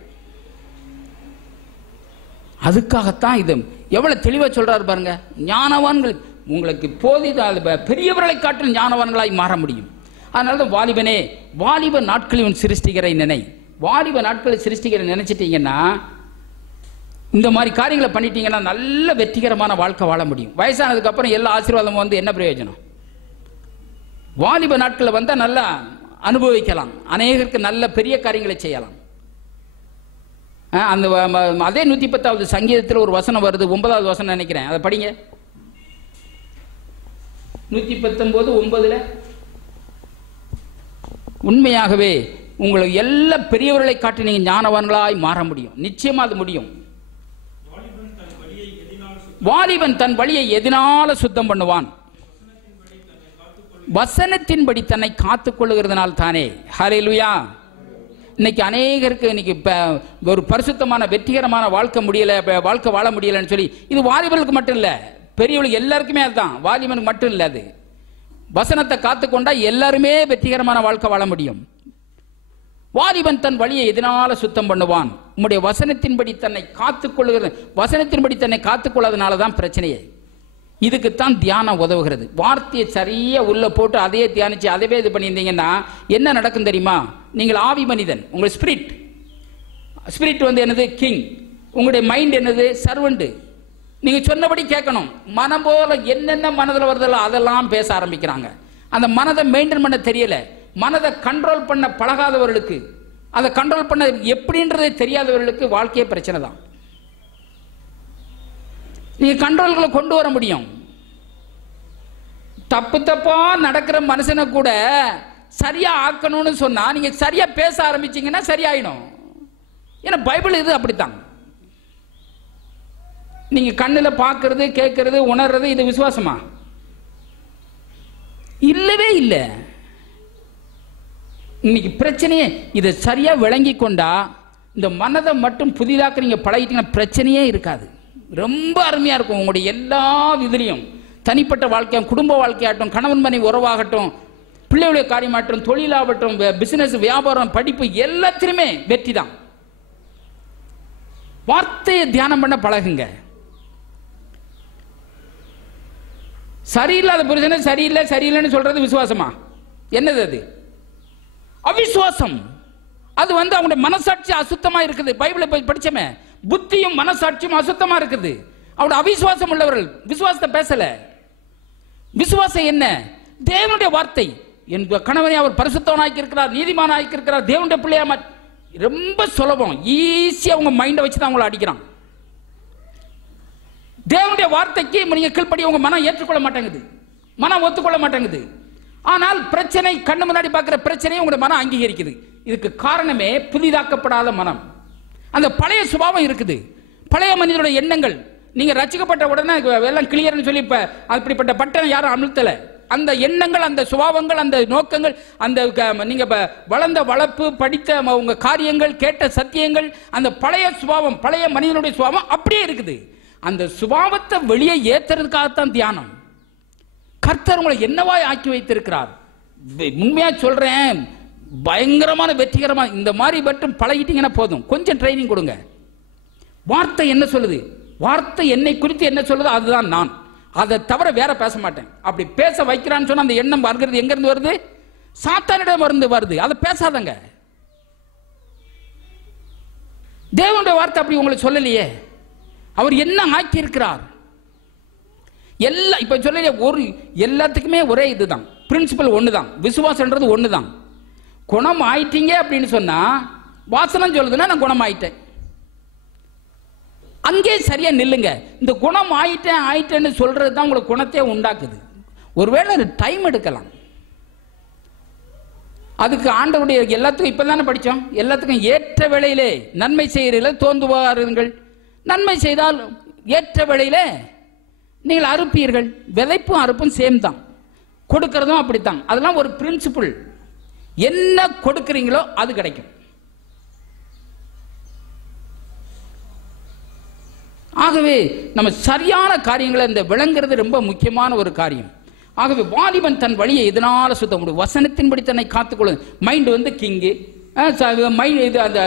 அதுக்காகத்தான் இது எவ்வளவு தெளிவா சொல்றாரு பாருங்க. ஞானவான்கள் உங்களுக்கு போதித்த பெரியவர்களை காட்டிலும் ஞானவான்களாய் மாற முடியும். அதனாலதான் வாலிபனே, வாலிப நாட்களில் சிருஷ்டிகரை நினை. வாலிப நாட்களை சிருஷ்டிகரை நினைச்சிட்டீங்கன்னா, இந்த மாதிரி காரியங்களை பண்ணிட்டீங்கன்னா நல்ல வெற்றிகரமான வாழ்க்கை வாழ முடியும். வயசானதுக்கு அப்புறம் எல்லா ஆசீர்வாதமும் வந்து என்ன பிரயோஜனம்? வாலிப நாட்களில் வந்தா நல்லா அனுபவிக்கலாம், அநேகருக்கு நல்ல பெரிய காரியங்களை செய்யலாம். அந்த அதே 110வது சங்கீதத்தில் ஒரு வசனம் வருது, 9வது வசனம் நினைக்கிறேன், அதை படிங்க. 119:9. உண்மையாகவே உங்களுக்கு எல்லா பெரியவர்களை காட்டி நீங்க ஞானவான்களாய் மாற முடியும். நிச்சயமா அது முடியும். வாலிபன் தன் வழியை எதனால சுத்தம் பண்ணுவான்? வசனத்தின்படி தன்னை காத்துக் கொள்ளுகிறதுனால் தானே. ஹல்லேலூயா. இன்னைக்கு அநேகருக்கு இன்னைக்கு ஒரு பரிசுத்தமான வெற்றிகரமான வாழ்க்கை முடியல, வாழ்க்கை வாழ முடியலன்னு சொல்லி, இது வாலிபர்களுக்கு மட்டும் இல்ல, பெரியவர்களுக்கு எல்லாருக்குமே அதுதான், வாலிபனுக்கு மட்டும் இல்ல. அது வசனத்தை காத்துக்கொண்டா எல்லாருமே வெற்றிகரமான வாழ்க்கை வாழ முடியும். வாலிபன் தன் வழியை எதனால சுத்தம் பண்ணுவான்? உம்முடைய வசனத்தின்படி தன்னை காத்துக்கொள்ளுகிறது. வசனத்தின்படி தன்னை காத்துக்கொள்ளாதனால தான் பிரச்சனையே. இதுக்குத்தான் தியானம் உதவுகிறது. வார்த்தையை சரியா உள்ள போட்டு அதையே தியானிச்சு அதவே இது பண்ணியிருந்தீங்கன்னா என்ன நடக்கும் தெரியுமா? நீங்கள் ஆவி மனிதன், உங்கள் ஸ்பிரிட் வந்து என்னது? கிங். உங்களுடைய மைண்ட் என்னது? சர்வெண்ட். நீங்க சொன்னபடி கேட்கணும். மனம் போல என்னென்ன மனதில் வருதோ அதெல்லாம் பேச ஆரம்பிக்கிறாங்க. அந்த மனதை மெயின்டைன் பண்ண தெரியல. மனதை கண்ட்ரோல் பண்ண பழகாதவர்களுக்கு, அதை கண்ட்ரோல் பண்ண எப்படின்றதே தெரியாதவர்களுக்கு வாழ்க்கையே பிரச்சனை தான். நீங்க கண்ட்ரோல்களை கொண்டு வர முடியும். தப்பு தப்பா நடக்கிற மனுஷனை கூட சரியா ஆக்கணும்னு சொன்னா நீங்க சரியா பேச ஆரம்பிச்சீங்கன்னா சரியாயிடும். ஏன்னா பைபிள் இது அப்படித்தான். நீங்க கண்ணுல பாக்குறது, கேட்கறது, உணர்றது இது விசுவாசமா? இல்லவே இல்லை. இன்னைக்கு பிரச்சனையே இதை சரியா விளங்கி கொண்டா இந்த மனதை மட்டும் புதிதாக்க நீங்க பழகிட்டீங்கன்னா பிரச்சனையே இருக்காது. ரொம்ப அருமையா இருக்கும். உங்களுடைய எல்லா இதுலையும் தனிப்பட்ட வாழ்க்கையும், குடும்ப வாழ்க்கையாகட்டும், கணவன் மனைவி உறவாகட்டும், பிள்ளைகளுடைய காரியமாகட்டும், தொழிலாகட்டும், பிசினஸ், வியாபாரம், படிப்பு, எல்லாத்திலுமே வெற்றி தான். வார்த்தையை தியானம் பண்ண பழகுங்க. சரியில்லாத புருஷனை சரியில்லை சரியில்லைன்னு சொல்றது விசுவாசமா? என்னது அது? அவிசுவாசம். அது அவங்களுடைய மனசாட்சி அசுத்தமா இருக்குது. பைபிளை போய் படிச்சமே, புத்தியும் மனசாட்சியும் அசுத்தமா இருக்குது. அவருடைய அவிசுவாசம் உள்ளவர்கள் விசுவாசத்தை பேசல. விசுவாசம் என்ன? தேவனுடைய வார்த்தை. என் கணவனை அவர் பரிசுத்தவனாக்கி இருக்கிறார், நீதிமானாக்கி இருக்கிறார், தேவனுடைய பிள்ளையா. ரொம்ப சுலபம், ஈஸியா உங்க மைண்டை வச்சு தான் அவங்களை அடிக்கிறான். தேவனுடைய வார்த்தைக்கு நீங்க கீழ்ப்படி உங்க மனம் ஏற்றுக்கொள்ள மாட்டேங்குது, மனம் ஒத்துக்கொள்ள மாட்டேங்குது. ஆனால் பிரச்சனை, கண்ணு முன்னாடி பார்க்கிற பிரச்சனையை உங்களுடைய மனம் அங்கீகரிக்குது. இதுக்கு காரணமே புதிதாக்கப்படாத மனம். அந்த பழைய சுபாவம் இருக்குது, பழைய மனிதனுடைய எண்ணங்கள். நீங்க ரசிக்கப்பட்ட உடனே எல்லாம் கிளியர்னு சொல்லி அப்படிப்பட்ட பட்டனை யாரும் அழுத்தல. அந்த எண்ணங்கள், அந்த சுபாவங்கள், அந்த நோக்கங்கள், அந்த நீங்க வளர்ந்த வளர்ப்பு, படித்த உங்க காரியங்கள், கேட்ட சத்தியங்கள், அந்த பழைய சுபாவம், பழைய மனிதனுடைய சுபாவம் அப்படியே இருக்குது. அந்த சுபாவத்தை வெளியே ஏத்துறதுக்காகத்தான் தியானம். கர்த்தர் உங்களை என்னவாய் ஆக்கி வைத்திருக்கிறார். உண்மையா சொல்றேன், பயங்கரமான வெற்றிகரமா இந்த மாதிரி மட்டும் பழகிட்டீங்கன்னா போதும். கொஞ்சம் ட்ரைனிங் கொடுங்க. வார்த்தை என்ன சொல்லுது, வார்த்தை என்னை குறித்து என்ன சொல்லுது, அதுதான் நான். அதை தவிர வேற பேச மாட்டேன். அப்படி பேச வைக்கிறான்னு சொன்னா அந்த எண்ணம் வருகிறது எங்க இருந்து வருது? சாத்தானிடம் வருது. அதை பேசாதங்க. தேவனுடைய வார்த்தை அப்படி உங்களை சொல்லலையே. அவர் என்ன ஆக்கி இருக்கிறார்? இப்ப சொல்ல எல்லாத்துக்குமே ஒரே இதுதான், பிரின்சிபல் ஒண்ணுதான், விசுவாசம்ன்றது ஒண்ணுதான். குணம் ஆயிட்டீங்க அப்படின்னு சொன்னா வாசனம் சொல்லுதுன்னா நான் குணம் ஆயிட்டேன், அங்கே சரியா நில்லுங்க. இந்த குணம் ஆயிட்டேன்னு சொல்றது தான் உங்களுக்கு குணத்தையே உண்டாக்குது. ஒருவேளை டைம் எடுக்கலாம். அதுக்கு ஆண்டவருடைய எல்லாத்துக்கும் இப்பதானே படிச்சோம், எல்லாத்துக்கும் ஏற்ற வேளையிலே நன்மை செய்கிறீர்கள் தோன்றுவாருங்கள். நன்மை செய்தால் ஏற்ற வேளையிலே நீங்கள் அறுப்பீர்கள். விதைப்பும் அறுப்பும் சேம் தான், கொடுக்கறதும் அப்படித்தான். அதெல்லாம் ஒரு பிரின்சிபிள். என்ன கொடுக்கிறீங்களோ அது கிடைக்கும். ஆகவே நம்ம சரியான காரியங்களை இந்த விளங்குறது ரொம்ப முக்கியமான ஒரு காரியம். ஆகவே வாலிபன் தன் வழியை இதனால சுத்த முடியும், வசனத்தின்படி தன்னை காத்துக்கொள்ளும். மைண்ட் கிங்கு, இது அந்த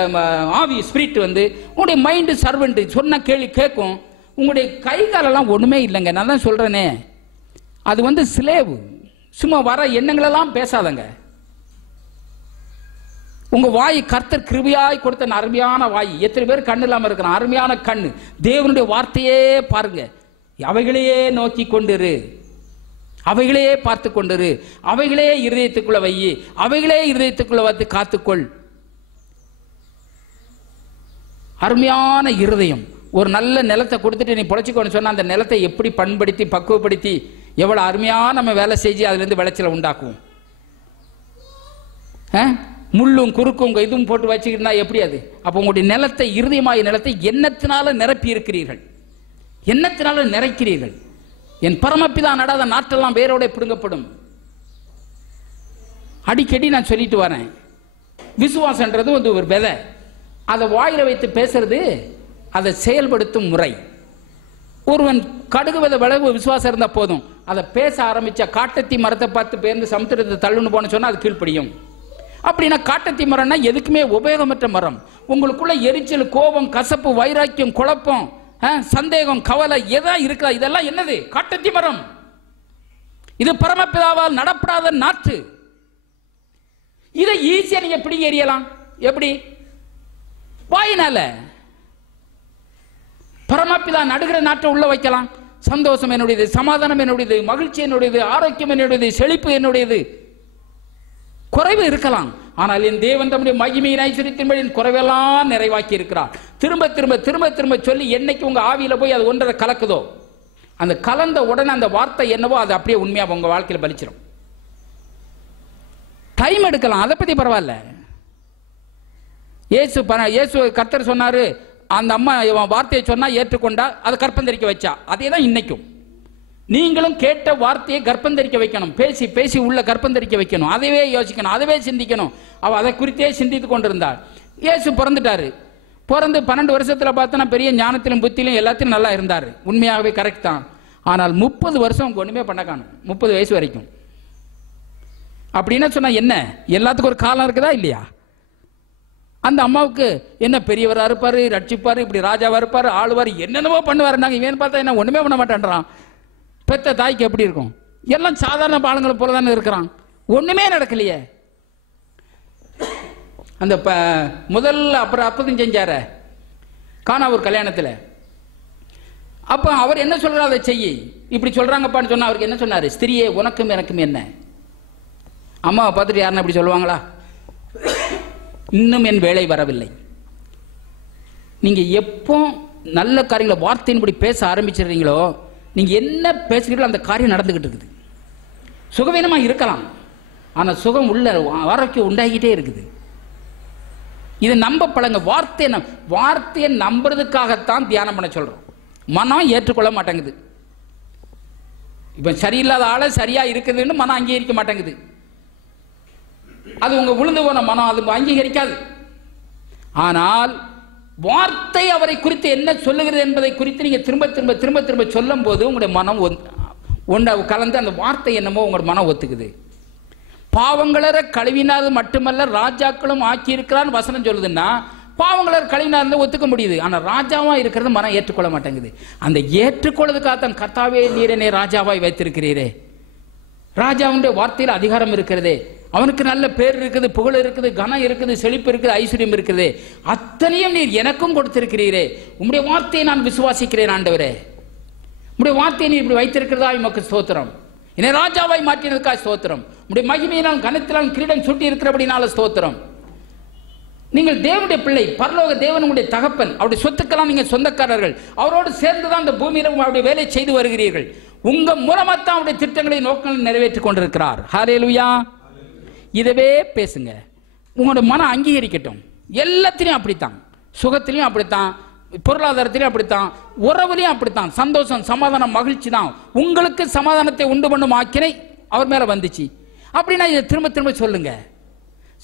ஆவி ஸ்பிரிட் உங்களுடைய மைண்டு சர்வெண்ட், சொன்ன கேள்வி கேட்கும். உங்களுடைய கை காலெல்லாம் ஒண்ணுமே இல்லைங்க. நான் தான் சொல்றேனே, அது ஸ்லேவ். சும்மா வர எண்ணங்களெல்லாம் பேசாதங்க. உங்க வாய் கர்த்தர் கிருபையாய் கொடுத்த அருமையான வாய். எத்தனை பேர் கண்ணு இல்லாம இருக்கிறான்? அருமையான கண்ணு. தேவனுடைய வார்த்தையே பாருங்க. அவைகளையே நோக்கி கொண்டிரு, அவைகளையே பார்த்து கொண்டிரு, அவைகளே இருதயத்துக்குள்ள வை, அவைகளே இருதயத்துக்குள்ள வந்து காத்துக்கொள். அருமையான இருதயம். ஒரு நல்ல நிலத்தை கொடுத்துட்டு நீ பொழைச்சிக்கோன்னு சொன்னா அந்த நிலத்தை எப்படி பண்படுத்தி பக்குவப்படுத்தி எவ்வளவு அருமையா நம்ம வேலை செஞ்சு அதுல இருந்து விளைச்சலை உண்டாக்குவோம். முள்ளும் குறுக்கும் இதுவும் போட்டு வச்சுக்கிட்டா எப்படி அது? அப்போ உங்களுடைய நிலத்தை, இருதயமாய நிலத்தை எண்ணத்தினால நிரப்பி இருக்கிறீர்கள், எண்ணத்தினால நிறைக்கிறீர்கள். என் பரமபிதா நடாத நாட்டெல்லாம் வேரோட பிடுங்கப்படும். அடிக்கடி நான் சொல்லிட்டு வரேன், விசுவாசன்றது ஒரு விதை. அதை வாயில வைத்து பேசுறது அதை செயல்படுத்தும் முறை. ஒருவன் கடுகு விதை விளைவு விசுவாசம் இருந்தா போதும். அதை பேச ஆரம்பிச்ச காட்டத்தி மரத்தை பார்த்து பேர்ந்து சமுத்திரத்தை தள்ளுன்னு போன சொன்னா அது கீழ்ப்படியும். அப்படின்னா காட்டத்தி மரம்னா எதுக்குமே உபயோகமற்ற மரம். உங்களுக்குள்ள எரிச்சல், கோபம், கசப்பு, வைராக்கியம், குழப்பம், சந்தேகம், கவலை எதா இருக்கா, இதெல்லாம் என்னது? காட்டத்தி மரம். இது பரமபிதாவால் நடப்படாத நாற்று. இதை ஈஸியா நீங்க எப்படி எரியலாம்? எப்படி? வாயினால. பரமபிதா நடுகிற நாட்டை உள்ள வைக்கலாம். சந்தோஷம் என்னுடையது, சமாதானம் என்னுடையது, மகிழ்ச்சி என்னுடையது, ஆரோக்கியம் என்னுடையது, செழிப்பு என்னுடையது. குறைவு இருக்கலாம், ஆனால் என் தேவன் தம்முடைய மகிமையின் ஐஸ்வரியத்தின்படி குறைவெல்லாம் நிறைவாக்கி இருக்கிறார். திரும்ப திரும்ப திரும்ப திரும்ப சொல்லி என்னைக்கு உங்க ஆவியில போய் அது ஒன்றரை கலக்குதோ, அந்த கலந்த உடனே அந்த வார்த்தை என்னவோ அது அப்படியே உண்மையா உங்க வாழ்க்கையில் பலிச்சிடும். டைம் எடுக்கலாம், அதை பத்தி பரவாயில்ல. இயேசு கர்த்தர் சொன்னாரு, அந்த அம்மா வார்த்தையை சொன்னா ஏற்றுக்கொண்டா, அதை கற்பந்தரிக்க வச்சா. அதே தான் இன்னைக்கும் நீங்களும் கேட்ட வார்த்தையை கற்பந்தரிக்க வைக்கணும். பேசி பேசி உள்ள கற்பந்தரிக்க வைக்கணும். அதவே யோசிக்கணும், அதவே சிந்திக்கணும். அவ அதை குறித்தே சிந்தித்து கொண்டிருந்தாள். இயேசு பிறந்துட்டாரு. பிறந்து 12 வருஷத்துல பார்த்தா பெரிய ஞானத்திலும் புத்தியிலும் எல்லாத்திலும் நல்லா இருந்தார். உண்மையாகவே கரெக்ட் தான். ஆனால் 30 வருஷம் ஒண்ணுமே பண்ண காணும். 30 வயசு வரைக்கும். அப்படின்னு சொன்னா என்ன? எல்லாத்துக்கும் ஒரு காலம் இருக்குதா இல்லையா? அந்த அம்மாவுக்கு என்ன பெரியவரா இருப்பாரு, ரட்சிப்பாரு, இப்படி ராஜாவா இருப்பாரு, ஆளுவாரு, என்னென்னவோ பண்ணுவாரு. நாங்க இவன் பார்த்தா என்ன ஒண்ணுமே பண்ண மாட்டேன்றான். பெத்த தாய்க்கு எப்படி இருக்கும்? எல்லாம் சாதாரண ஆளுங்களை போல தானே இருக்கிறான். ஒண்ணுமே நடக்கலையே. அந்த முதல்ல அப்புறம் அப்பதும் செஞ்சார காணா ஒரு கல்யாணத்துல. அப்ப அவர் என்ன சொல்றாரு, அதை செய்ய இப்படி சொல்றாங்கப்பான்னு சொன்னா அவருக்கு என்ன சொன்னாரு? ஸ்திரியே உனக்கும் எனக்கும் என்ன? அம்மாவை பார்த்துட்டு யாருன்னு அப்படி சொல்லுவாங்களா? இன்னும் என் வேலை வரவில்லை. நீங்க எப்போ நல்ல காரியங்களை வார்த்தையின்படி பேச ஆரம்பிச்சிடுறீங்களோ, நீங்க என்ன பேசுகிறீங்களோ அந்த காரியம் நடந்துகிட்டு இருக்குது. சுகவீனமா இருக்கலாம், ஆனா சுகம் உள்ள ஆரோக்கியம் உண்டாகிட்டே இருக்குது. இது நம்ப பழங்க. வார்த்தையை நம்புறதுக்காகத்தான் தியானம் பண்ண சொல்றோம். மனம் ஏற்றுக்கொள்ள மாட்டேங்குது. இப்ப சரியில்லாத ஆளை சரியா இருக்குதுன்னு மனம் அங்கீகரிக்க மாட்டேங்குது. அது உங்க விழுந்து போன மனம் அது அங்கீகரிக்காது. ஆனால் வார்த்தை அவரை குறித்து என்ன சொல்லுகிறது என்பதை குறித்து நீங்க திரும்ப திரும்ப திரும்ப திரும்ப சொல்லும் போது உங்களுடைய மனம் கலந்து அந்த வார்த்தை என்னமோ உங்களோட மனம் ஒத்துக்குது. பாவங்களர கழுவினாது மட்டுமல்ல ராஜாக்களும் ஆக்கி இருக்கிறான்னு வசனம் சொல்லுதுன்னா, பாவங்களர் கழுவினார் ஒத்துக்க முடியுது. ஆனா ராஜாவா இருக்கிறது மனம் ஏற்றுக்கொள்ள மாட்டேங்குது. அந்த ஏற்றுக்கொள்ளதுக்காகத்தான் கர்த்தாவே நீர் என்னை ராஜாவாய் வைத்திருக்கிறீரே. ராஜாவுடைய வார்த்தையில் அதிகாரம் இருக்கிறதே, அவனுக்கு நல்ல பேர் இருக்குது, புகழ் இருக்குது, கனம் இருக்குது, செழிப்பு இருக்குது, ஐஸ்வர்யம் இருக்குது. அத்தனையும் நீர் எனக்கும் கொடுத்திருக்கிறீரே. உம்முடைய வார்த்தையை நான் விசுவாசிக்கிறேன் ஆண்டவரே. உம்முடைய வார்த்தையை நீர் இப்படி வைத்திருக்கிறதா உமக்கு ஸ்தோத்திரம். என்னை ராஜாவாய் மாற்றினதுக்காக ஸ்தோத்திரம். உம்முடைய மகிமையினால் கனத்தினால் கிரீடம் சூட்டி இருக்கிறபடினால ஸ்தோத்திரம். நீங்கள் தேவனுடைய பிள்ளை, பரலோக தேவன் உங்களுடைய தகப்பன். அவருடைய சொத்துக்கெல்லாம் நீங்க சொந்தக்காரர்கள். அவரோடு சேர்ந்துதான் அந்த பூமியில அவருடைய வேலை செய்து வருகிறீர்கள். உங்க மூலமாத்தான் அவருடைய திட்டங்களை நோக்கங்களை நிறைவேற்றிக் கொண்டிருக்கிறார். ஹல்லேலூயா. இதவே பேசுங்க. உங்களோட மனம் அங்கீகரிக்கட்டும். எல்லாத்திலையும் அப்படித்தான், சுகத்திலையும் அப்படித்தான், பொருளாதாரத்திலையும் அப்படித்தான், உறவுலையும் அப்படித்தான். சந்தோஷம், சமாதானம், மகிழ்ச்சி தான். உங்களுக்கு சமாதானத்தை உண்டு பண்ணும் ஆக்கினை அவர் மேல வந்துச்சு அப்படின்னா இதை திரும்ப திரும்ப சொல்லுங்க.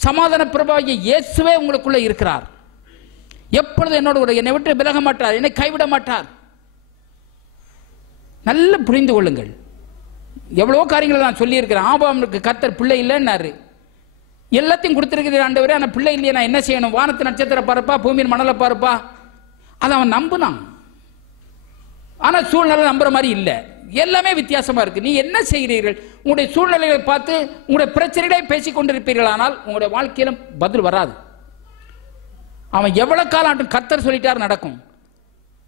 சமாதான பிரபாகிய இயேசுவே உங்களுக்குள்ள இருக்கிறார். எப்பொழுது என்னை விட்டு விலக மாட்டார், என்னை கைவிட மாட்டார். நல்ல புரிந்து கொள்ளுங்கள். எவ்வளவோ காரியங்களை நான் சொல்லி இருக்கிறேன். ஆபிரகாமுக்கு கர்த்தர் பிள்ளை இல்லைன்னாரு. எல்லாத்தையும் கொடுத்திருக்கிறார் ஆண்டவரே, ஆனா பிள்ளை இல்லையே, நான் என்ன செய்யணும்? வானத்து நட்சத்திரம் பாருப்பா, பூமியின் மணலை பாருப்பா. அதை அவன் நம்புனான். ஆனா சூழ்நிலை நம்புற மாதிரி இல்லை. எல்லாமே வித்தியாசமா இருக்கு. நீ என்ன செய்கிறீர்கள்? உங்களுடைய சூழ்நிலைகளை பார்த்து உங்களுடைய பிரச்சனைகளை பேசிக் கொண்டிருப்பீர்கள். ஆனால் உங்களுடைய வாழ்க்கையில பதில் வராது. அவன் எவ்வளவு காலம் கர்த்தர் சொல்லிட்டார் நடக்கும்.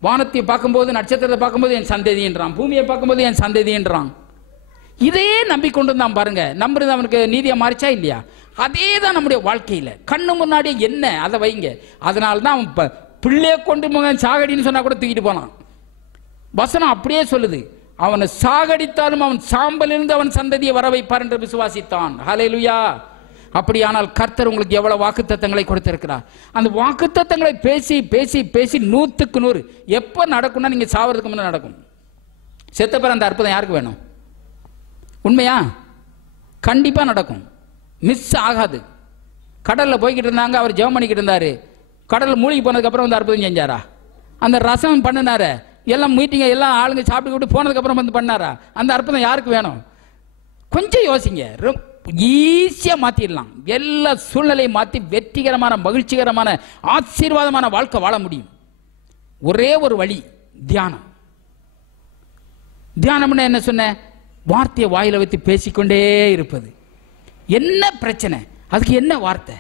வானத்தை பார்க்கும்போது, நட்சத்திரத்தை பார்க்கும்போது என் சந்ததி என்றான், பூமியை பார்க்கும்போது என் சந்ததி என்றான். இதையே நம்பிக்கொண்டு தான் பாருங்க. நம்புறது அவனுக்கு நீதியா மாறிச்சா இல்லையா? அதே தான் நம்முடைய வாழ்க்கையில கண்ணு முன்னாடி என்ன அதை வைங்க. அதனால்தான் அவன் பிள்ளைய கொண்டு சாகடின்னு சொன்னா கூட தூக்கிட்டு போனான். வசனம் அப்படியே சொல்லுது. அவனை சாகடித்தாலும் அவன் சாம்பலிருந்து அவன் சந்ததியை வர வைப்பார் என்று விசுவாசித்தான். ஹல்லேலூயா. அப்படியானால் கர்த்தர் உங்களுக்கு எவ்வளவு வாக்குத்தத்தங்களை கொடுத்திருக்கிறார். அந்த வாக்குத்தத்தங்களை பேசி பேசி பேசி 100க்கு 100 எப்ப நடக்கும்னா நீங்க சாவறதுக்கு முன்னாடி நடக்கும். செத்த பேர் அந்த அற்புதம் யாருக்கு வேணும்? உண்மையா? கண்டிப்பா நடக்கும், மிஸ் ஆகாது. கடல்ல போய்கிட்டு இருந்தாங்க, அவர் ஜெபம் பண்ணிக்கிட்டு இருந்தாரு. கடல்ல மூழ்கி போனதுக்கு அப்புறம் வந்து அற்புதம் செஞ்சாரா? அந்த ரசம் பண்ணினாரு, எல்லாம் மீட்டிங்க, எல்லாம் ஆளுங்க சாப்பிட்டு போனதுக்கு அப்புறம் வந்து பண்ணாரா? அந்த அற்புதம் யாருக்கு வேணும்? கொஞ்சம் யோசிங்க. ஈஸியா மாத்திடலாம். எல்லா சூழ்நிலையும் மாத்தி வெற்றிகரமான, மகிழ்ச்சிகரமான, ஆசீர்வாதமான வாழ்க்கை வாழ முடியும். ஒரே ஒரு வழி, தியானம். தியானம்னா என்ன சொன்ன? வார்த்தையை வாயில வைத்து பேசிக்கொண்டே இருப்பது. என்ன பிரச்சனை? அதுக்கு என்ன வார்த்தை?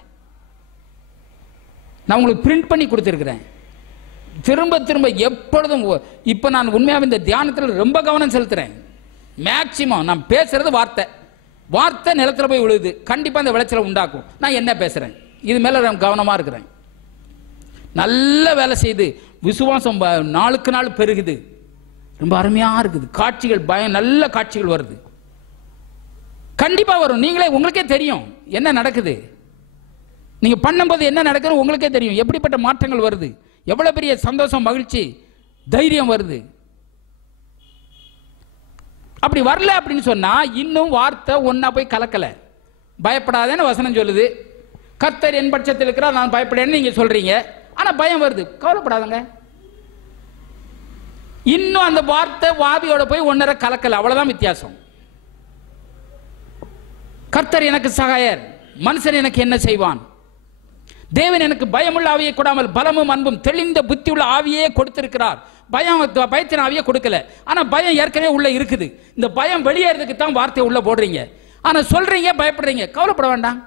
நான் உங்களுக்கு பிரிண்ட் பண்ணி கொடுத்திருக்கிறேன். திரும்ப திரும்ப எப்பொழுதும். இப்ப நான் உண்மையாக இந்த தியானத்தில் ரொம்ப கவனம் செலுத்துறேன். மேக்சிமம் நான் பேசுறது வார்த்தை. வார்த்தை நிலத்தில் போய் விழுது, கண்டிப்பா அந்த விளைச்சலை உண்டாக்கும். நான் என்ன பேசுறேன் இது மேல நான் கவனமா இருக்கிறேன். நல்ல வேலை செய்து விசுவாசம் நாளுக்கு நாள் பெருகுது. ரொம்ப அருமையா இருக்குது. காட்சிகள், பயம், நல்ல காட்சிகள் வருது. கண்டிப்பா வரும். நீங்களே உங்களுக்கே தெரியும் என்ன நடக்குது. நீங்க பண்ணும்போது என்ன நடக்குது உங்களுக்கே தெரியும். எப்படிப்பட்ட மாற்றங்கள் வருது, எவ்வளவு பெரிய சந்தோஷம், மகிழ்ச்சி, தைரியம் வருது. அப்படி வரல அப்படின்னு சொன்னா இன்னும் வார்த்தை ஒன்னா போய் கலக்கல. பயப்படாதேன்னு வசனம் சொல்லுது. கர்த்தர் என் பட்சத்தில் இருக்கிறார், நான் பயப்படேன்னு நீங்க சொல்றீங்க. ஆனா பயம் வருது. கவலைப்படாதங்க. இன்னும் அந்த வார்த்தை ஆவியோட போய் ஒன்னரை கலக்கல, அவ்வளவுதான் வித்தியாசம். கர்த்தர் எனக்கு சகாயர், மனுஷன் எனக்கு என்ன செய்வான்? தேவன் எனக்கு பயமுள்ள ஆவியை கொடாமல் பலமும் அன்பும் தெளிந்த புத்தி உள்ள ஆவியே கொடுத்திருக்கிறார். பயத்தின் ஆவியை கொடுக்கல. ஆனா பயம் ஏற்கனவே உள்ள இருக்குது. இந்த பயம் வெளியேறதுக்கு தான் வார்த்தையை உள்ள போடுறீங்க. ஆனா சொல்றீங்க, பயப்படுறீங்க. கவலைப்பட வேண்டாம்.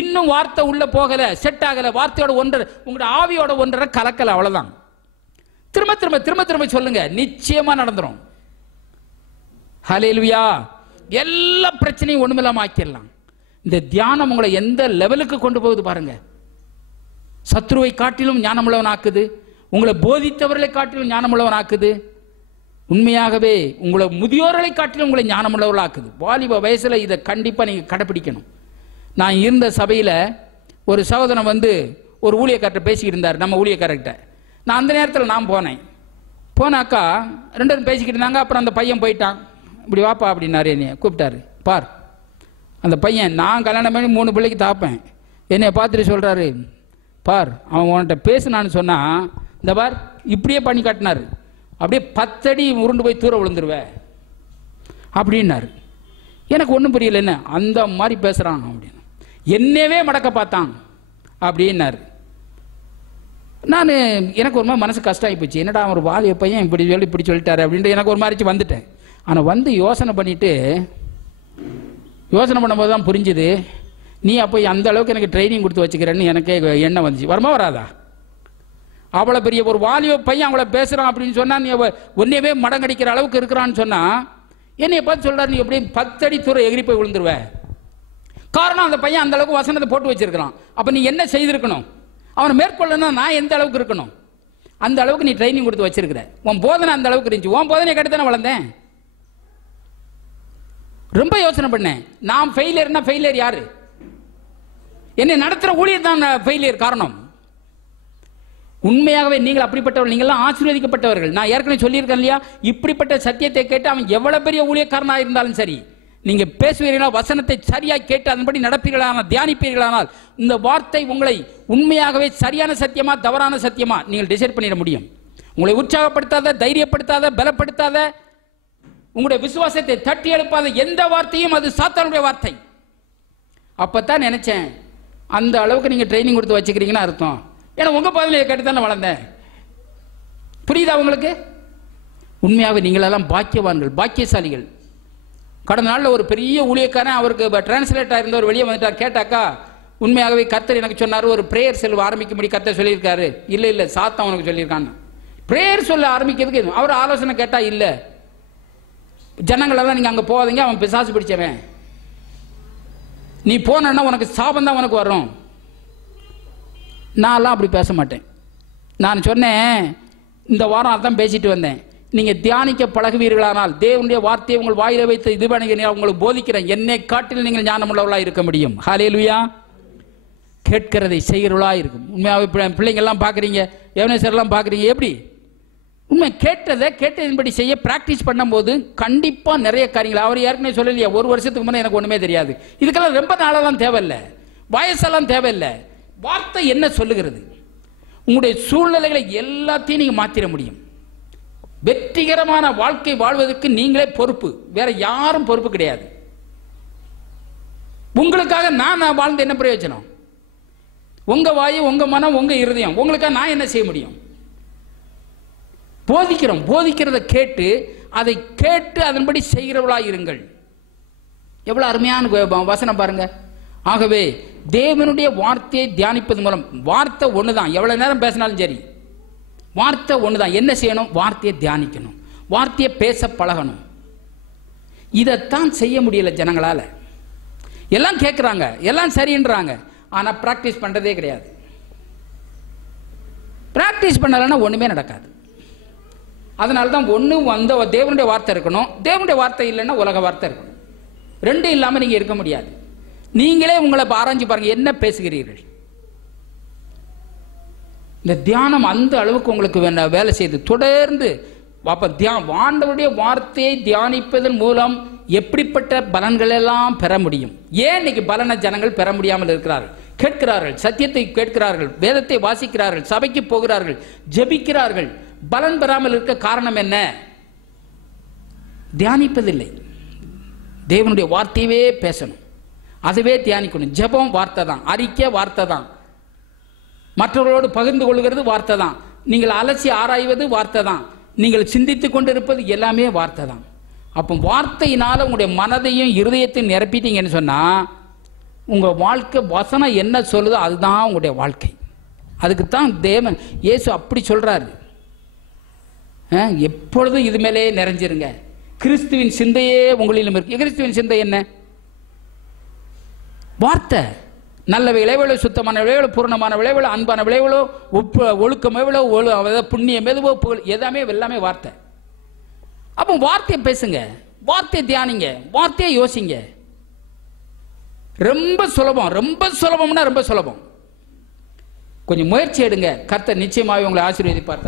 இன்னும் வார்த்தை உள்ள போகல, செட் ஆகல, வார்த்தையோட ஒன்றரை உங்களோட ஆவியோட ஒன்றரை கலக்கல, அவ்வளவுதான். திரும்ப திரும்ப திரும்ப திரும்ப சொல்லுங்க, நிச்சயமா நடந்துரும். ஹல்லேலூயா. எல்லா பிரச்சனையும் ஒண்ணுமில்லாம ஆக்கிடலாம். இந்த தியானம் உங்களை எந்த லெவலுக்கு கொண்டு போகுது பாருங்க. சத்ருவை காட்டிலும் ஞானமுள்ளவன் ஆக்குது, உங்களை போதித்தவர்களை காட்டிலும் ஞானமுள்ளவன் ஆக்குது. உண்மையாகவே உங்களை முதியோர்களை காட்டிலும் உங்களை ஞானமுள்ளவர்கள் ஆக்குது. வாலிப வயசுல இதை கண்டிப்பா நீங்க கடைபிடிக்கணும். நான் இருந்த சபையில ஒரு சகோதரன் வந்து ஒரு ஊழியக்காரர்கிட்ட பேசிக்கிட்டு இருந்தார், நம்ம ஊழியக்காரர்கிட்ட. நான் அந்த நேரத்தில் நான் போனாக்கா 2 பேரும் பேசிக்கிட்டு இருந்தாங்க. அப்புறம் அந்த பையன் போயிட்டான். இப்படி வாப்பா அப்படின்னாரு, என்னைய கூப்பிட்டாரு. பார், அந்த பையன் நான் கல்யாணம் பண்ணி 3 பிள்ளைக்கு தாப்பேன், என்னைய பார்த்துட்டு சொல்றாரு, பார் அவன் உன்கிட்ட பேசுனான்னு சொன்னா இந்த பார் இப்படியே பண்ணி காட்டினாரு, அப்படியே 10 அடி உருண்டு போய் தூர விழுந்துருவேன் அப்படின்னாரு. எனக்கு ஒன்றும் புரியல, என்ன அந்த மாதிரி பேசுறான் அப்படின்னு. என்னவே மடக்க பார்த்தான் அப்படின்னாரு. நான் எனக்கு ஒரு மாதிரி மனசு கஷ்டம் ஆகி போச்சு. என்னடா ஒரு வாலிய பையன் இப்படி சொல்லிட்டாரு அப்படின்ட்டு எனக்கு ஒரு மாதிரி வந்துட்டேன். ஆனால் வந்து யோசனை பண்ணும்போது தான் புரிஞ்சுது, நீ அப்போ அந்த அளவுக்கு எனக்கு ட்ரைனிங் கொடுத்து வச்சுக்கிறேன்னு எனக்கு எண்ணம் வந்துச்சு. வரமா வராதா? அவ்வளோ பெரிய ஒரு வாலிய பையன் அவளை பேசுகிறான் அப்படின்னு சொன்னால், நீ ஒன்னேவே மடங்கடிக்கிற அளவுக்கு இருக்கிறான்னு சொன்னால், என்னைய பார்த்து சொல்கிறார், நீ எப்படி 10 அடி தூரம் எகிரி போய் விழுந்துருவ. காரணம் அந்த பையன் அந்த அளவுக்கு வசனத்தை போட்டு வச்சிருக்கிறான். அப்போ நீ என்ன செய்திருக்கணும்? அவனை மேற்கொள்ளனா நான் எந்த அளவுக்கு இருக்கணும்? அந்த அளவுக்கு நீ ட்ரைனிங் கொடுத்து வச்சிருக்கிற. உன் போதனை அந்த அளவுக்கு இருந்துச்சு. உன் போதனை கெடுத்தானே வளர்ந்தேன். ரொம்ப யோசனை பண்ணேன். நான் ஃபெயிலியர்னா ஃபெயிலியர் யாரு? என்னை நடத்துற ஊழியர் தான் ஃபெயிலியர் காரணம். உண்மையாகவே நீங்கள் அப்படிப்பட்டவர்கள், நீங்கள்லாம் ஆசீர்வதிக்கப்பட்டவர்கள். நான் ஏற்கனவே சொல்லியிருக்கேன் இல்லையா, இப்படிப்பட்ட சத்தியத்தை கேட்டு அவன் எவ்வளவு பெரிய ஊழியக்காரனாக இருந்தாலும் சரி, நீங்க பேசுவீர்களா, வசனத்தை சரியாக கேட்டு அதன்படி நடப்பீர்களானால், தியானிப்பீர்களானால், இந்த வார்த்தை உங்களை உண்மையாகவே சரியான சத்தியமா தவறான சத்தியமா நீங்கள் டிசைட் பண்ணிட முடியும். உங்களை உற்சாகப்படுத்தாத, தைரியப்படுத்தாத, பலப்படுத்தாத, உங்களுடைய விசுவாசத்தை தட்டி எழுப்பாத எந்த வார்த்தையும் அது சாத்தானுடைய வார்த்தை. அப்பதான் நினைச்சேன், அந்த அளவுக்கு நீங்க ட்ரைனிங் கொடுத்து வச்சுக்கிறீங்கன்னு அர்த்தம். ஏன்னா உங்க பதிலையை கேட்டு தானே வளர்ந்தேன். புரியுதா உங்களுக்கு? உண்மையாகவே நீங்களெல்லாம் பாக்கியவான்கள், பாக்கியசாலிகள். கடந்த நாளில் ஒரு பெரிய ஊழியக்காரன், அவருக்கு டிரான்ஸ்லேட் ஆயிருந்தவர் வெளியே வந்துட்டார். கேட்டாக்கா, உண்மையாகவே கர்த்தர் எனக்கு சொன்னார், ஒரு பிரேயர் செல்வ ஆரம்பிக்கும்படி கர்த்தர் சொல்லியிருக்காரு. இல்லை சாத்தான் உனக்கு சொல்லியிருக்கான்னு. பிரேயர் சொல்ல ஆரம்பிக்கிறதுக்கு அவர் ஆலோசனை கேட்டா, இல்லை ஜனங்களெல்லாம் நீங்க அங்க போகாதீங்க, அவன் பிசாசு பிடிச்சவன், நீ போனா உனக்கு சாபம் தான் உனக்கு வரும். நான்லாம் அப்படி பேச மாட்டேன். நான் சொன்னேன், இந்த வாரம் அதான் பேசிட்டு வந்தேன், நீங்க தியானிக்க பழகுவீர்களானால், தேவனுடைய வார்த்தையை உங்கள் வாயில வைத்து இது பண்ணி உங்களுக்கு போதிக்கிறேன், என்னை காட்டில் நீங்கள் ஞானமுள்ளவர்களா இருக்க முடியும். ஹல்லேலூயா. கேட்கிறதை செய்கிறவளா இருக்கும். உண்மையாகவே பிள்ளைங்க எல்லாம் பாக்குறீங்க, எவனேசர் எல்லாம் பாக்குறீங்க, எப்படி உண்மை கேட்டதன்படி செய்ய பிராக்டிஸ் பண்ணும்போது கண்டிப்பா நிறைய காரியங்கள். அவர் ஏற்கனவே சொல்லலையா, 1 வருஷத்துக்கு முன்னே எனக்கு ஒண்ணுமே தெரியாது. இதுக்கெல்லாம் ரொம்ப நாளெல்லாம் தேவையில்லை, வயசெல்லாம் தேவையில்லை. வார்த்தை என்ன சொல்லுகிறது? உங்களுடைய சூழ்நிலைகளை எல்லாத்தையும் நீங்க மாத்திர முடியும். வெற்றிகரமான வாழ்க்கை வாழ்வதற்கு நீங்களே பொறுப்பு, வேற யாரும் பொறுப்பு கிடையாது. உங்களுக்காக நான் வாழ்ந்த என்ன பிரயோஜனம்? உங்க வாயு, உங்க மனம், உங்க இருதயம், உங்களுக்காக நான் என்ன செய்ய முடியும்? போதிக்கிறத கேட்டு அதை கேட்டு அதன்படி செய்கிறவளா இருங்கள். எவ்வளவு அருமையான வசனம் பாருங்க. ஆகவே தேவனுடைய வார்த்தையை தியானிப்பது மூலம், வார்த்தை ஒண்ணுதான், எவ்வளவு நேரம் பேசினாலும் சரி, வார்த்தை ஒண்ணுதான். என்ன செய்யணும்? வார்த்தையை தியானிக்கணும், வார்த்தையை பேச பழகணும். இதைத்தான் செய்ய முடியல ஜனங்களால. எல்லாம் கேட்கிறாங்க, எல்லாம் சரின்றாங்க, ஆனா பிராக்டிஸ் பண்றதே கிடையாது. பிராக்டிஸ் பண்ணலன்னா ஒண்ணுமே நடக்காது. அதனால்தான் ஒண்ணு அந்த தேவனுடைய வார்த்தை இருக்கணும், தேவனுடைய வார்த்தை இல்லைன்னா உலக வார்த்தை இருக்கணும். 2 இல்லாம நீங்க இருக்க முடியாது. நீங்களே உங்களை ஆராய்ஞ்சு பாருங்க, என்ன பேசுகிறீர்கள். இந்த தியானம் அந்த அளவுக்கு உங்களுக்கு வேலை செய்து தொடர்ந்து ஆண்டவருடைய வார்த்தையை தியானிப்பதன் மூலம் எப்படிப்பட்ட பலன்கள் எல்லாம் பெற முடியும். ஏன் இன்னைக்கு பலனை ஜனங்கள் பெற முடியாமல் இருக்கிறார்கள்? கேட்கிறார்கள், சத்தியத்தை கேட்கிறார்கள், வேதத்தை வாசிக்கிறார்கள், சபைக்கு போகிறார்கள், ஜெபிக்கிறார்கள். பலன் பெறாமல் இருக்க காரணம் என்ன? தியானிப்பதில்லை. தேவனுடைய வார்த்தையவே பேசணும், அதுவே தியானிக்கணும். ஜெபம் வார்த்தை தான், அறிக்கை வார்த்தை தான், மற்றவர்களோடு பகிர்ந்து கொள்கிறது வார்த்தை தான், நீங்கள் அலசி ஆராய்வது வார்த்தை தான், நீங்கள் சிந்தித்து கொண்டிருப்பது எல்லாமே வார்த்தை தான். அப்போ வார்த்தையினால உங்களுடைய மனதையும் இருதயத்தையும் நிரப்பிட்டீங்கன்னு சொன்னா உங்க வாழ்க்கை வசனம் என்ன சொல்லுதோ அதுதான் உங்களுடைய வாழ்க்கை. அதுக்குத்தான் தேவன் இயேசு அப்படி சொல்றாரு, எப்பொழுதும் இது மேலே நிறைஞ்சிருங்க. கிறிஸ்துவின் சிந்தையே உங்களிலும் இருக்கு. கிறிஸ்துவின் சிந்தை என்ன? வார்த்தை. நல்ல விளைவுகளோ, சுத்தமான விளைவுகளோ, பூர்ணமான விளைவுகளோ, அன்பான விளைவுகளோ, ஒழுக்கம் எவ்வளோ, புண்ணியம் எதுவோ, எல்லாமே வார்த்தை. அப்போ வார்த்தையை பேசுங்க, வார்த்தையை தியானிங்க, வார்த்தையை யோசிங்க. ரொம்ப சுலபம், ரொம்ப சுலபம்னா ரொம்ப சுலபம். கொஞ்சம் முயற்சி எடுங்க, கர்த்தர் நிச்சயமாக உங்களை ஆசீர்வதிப்பார்.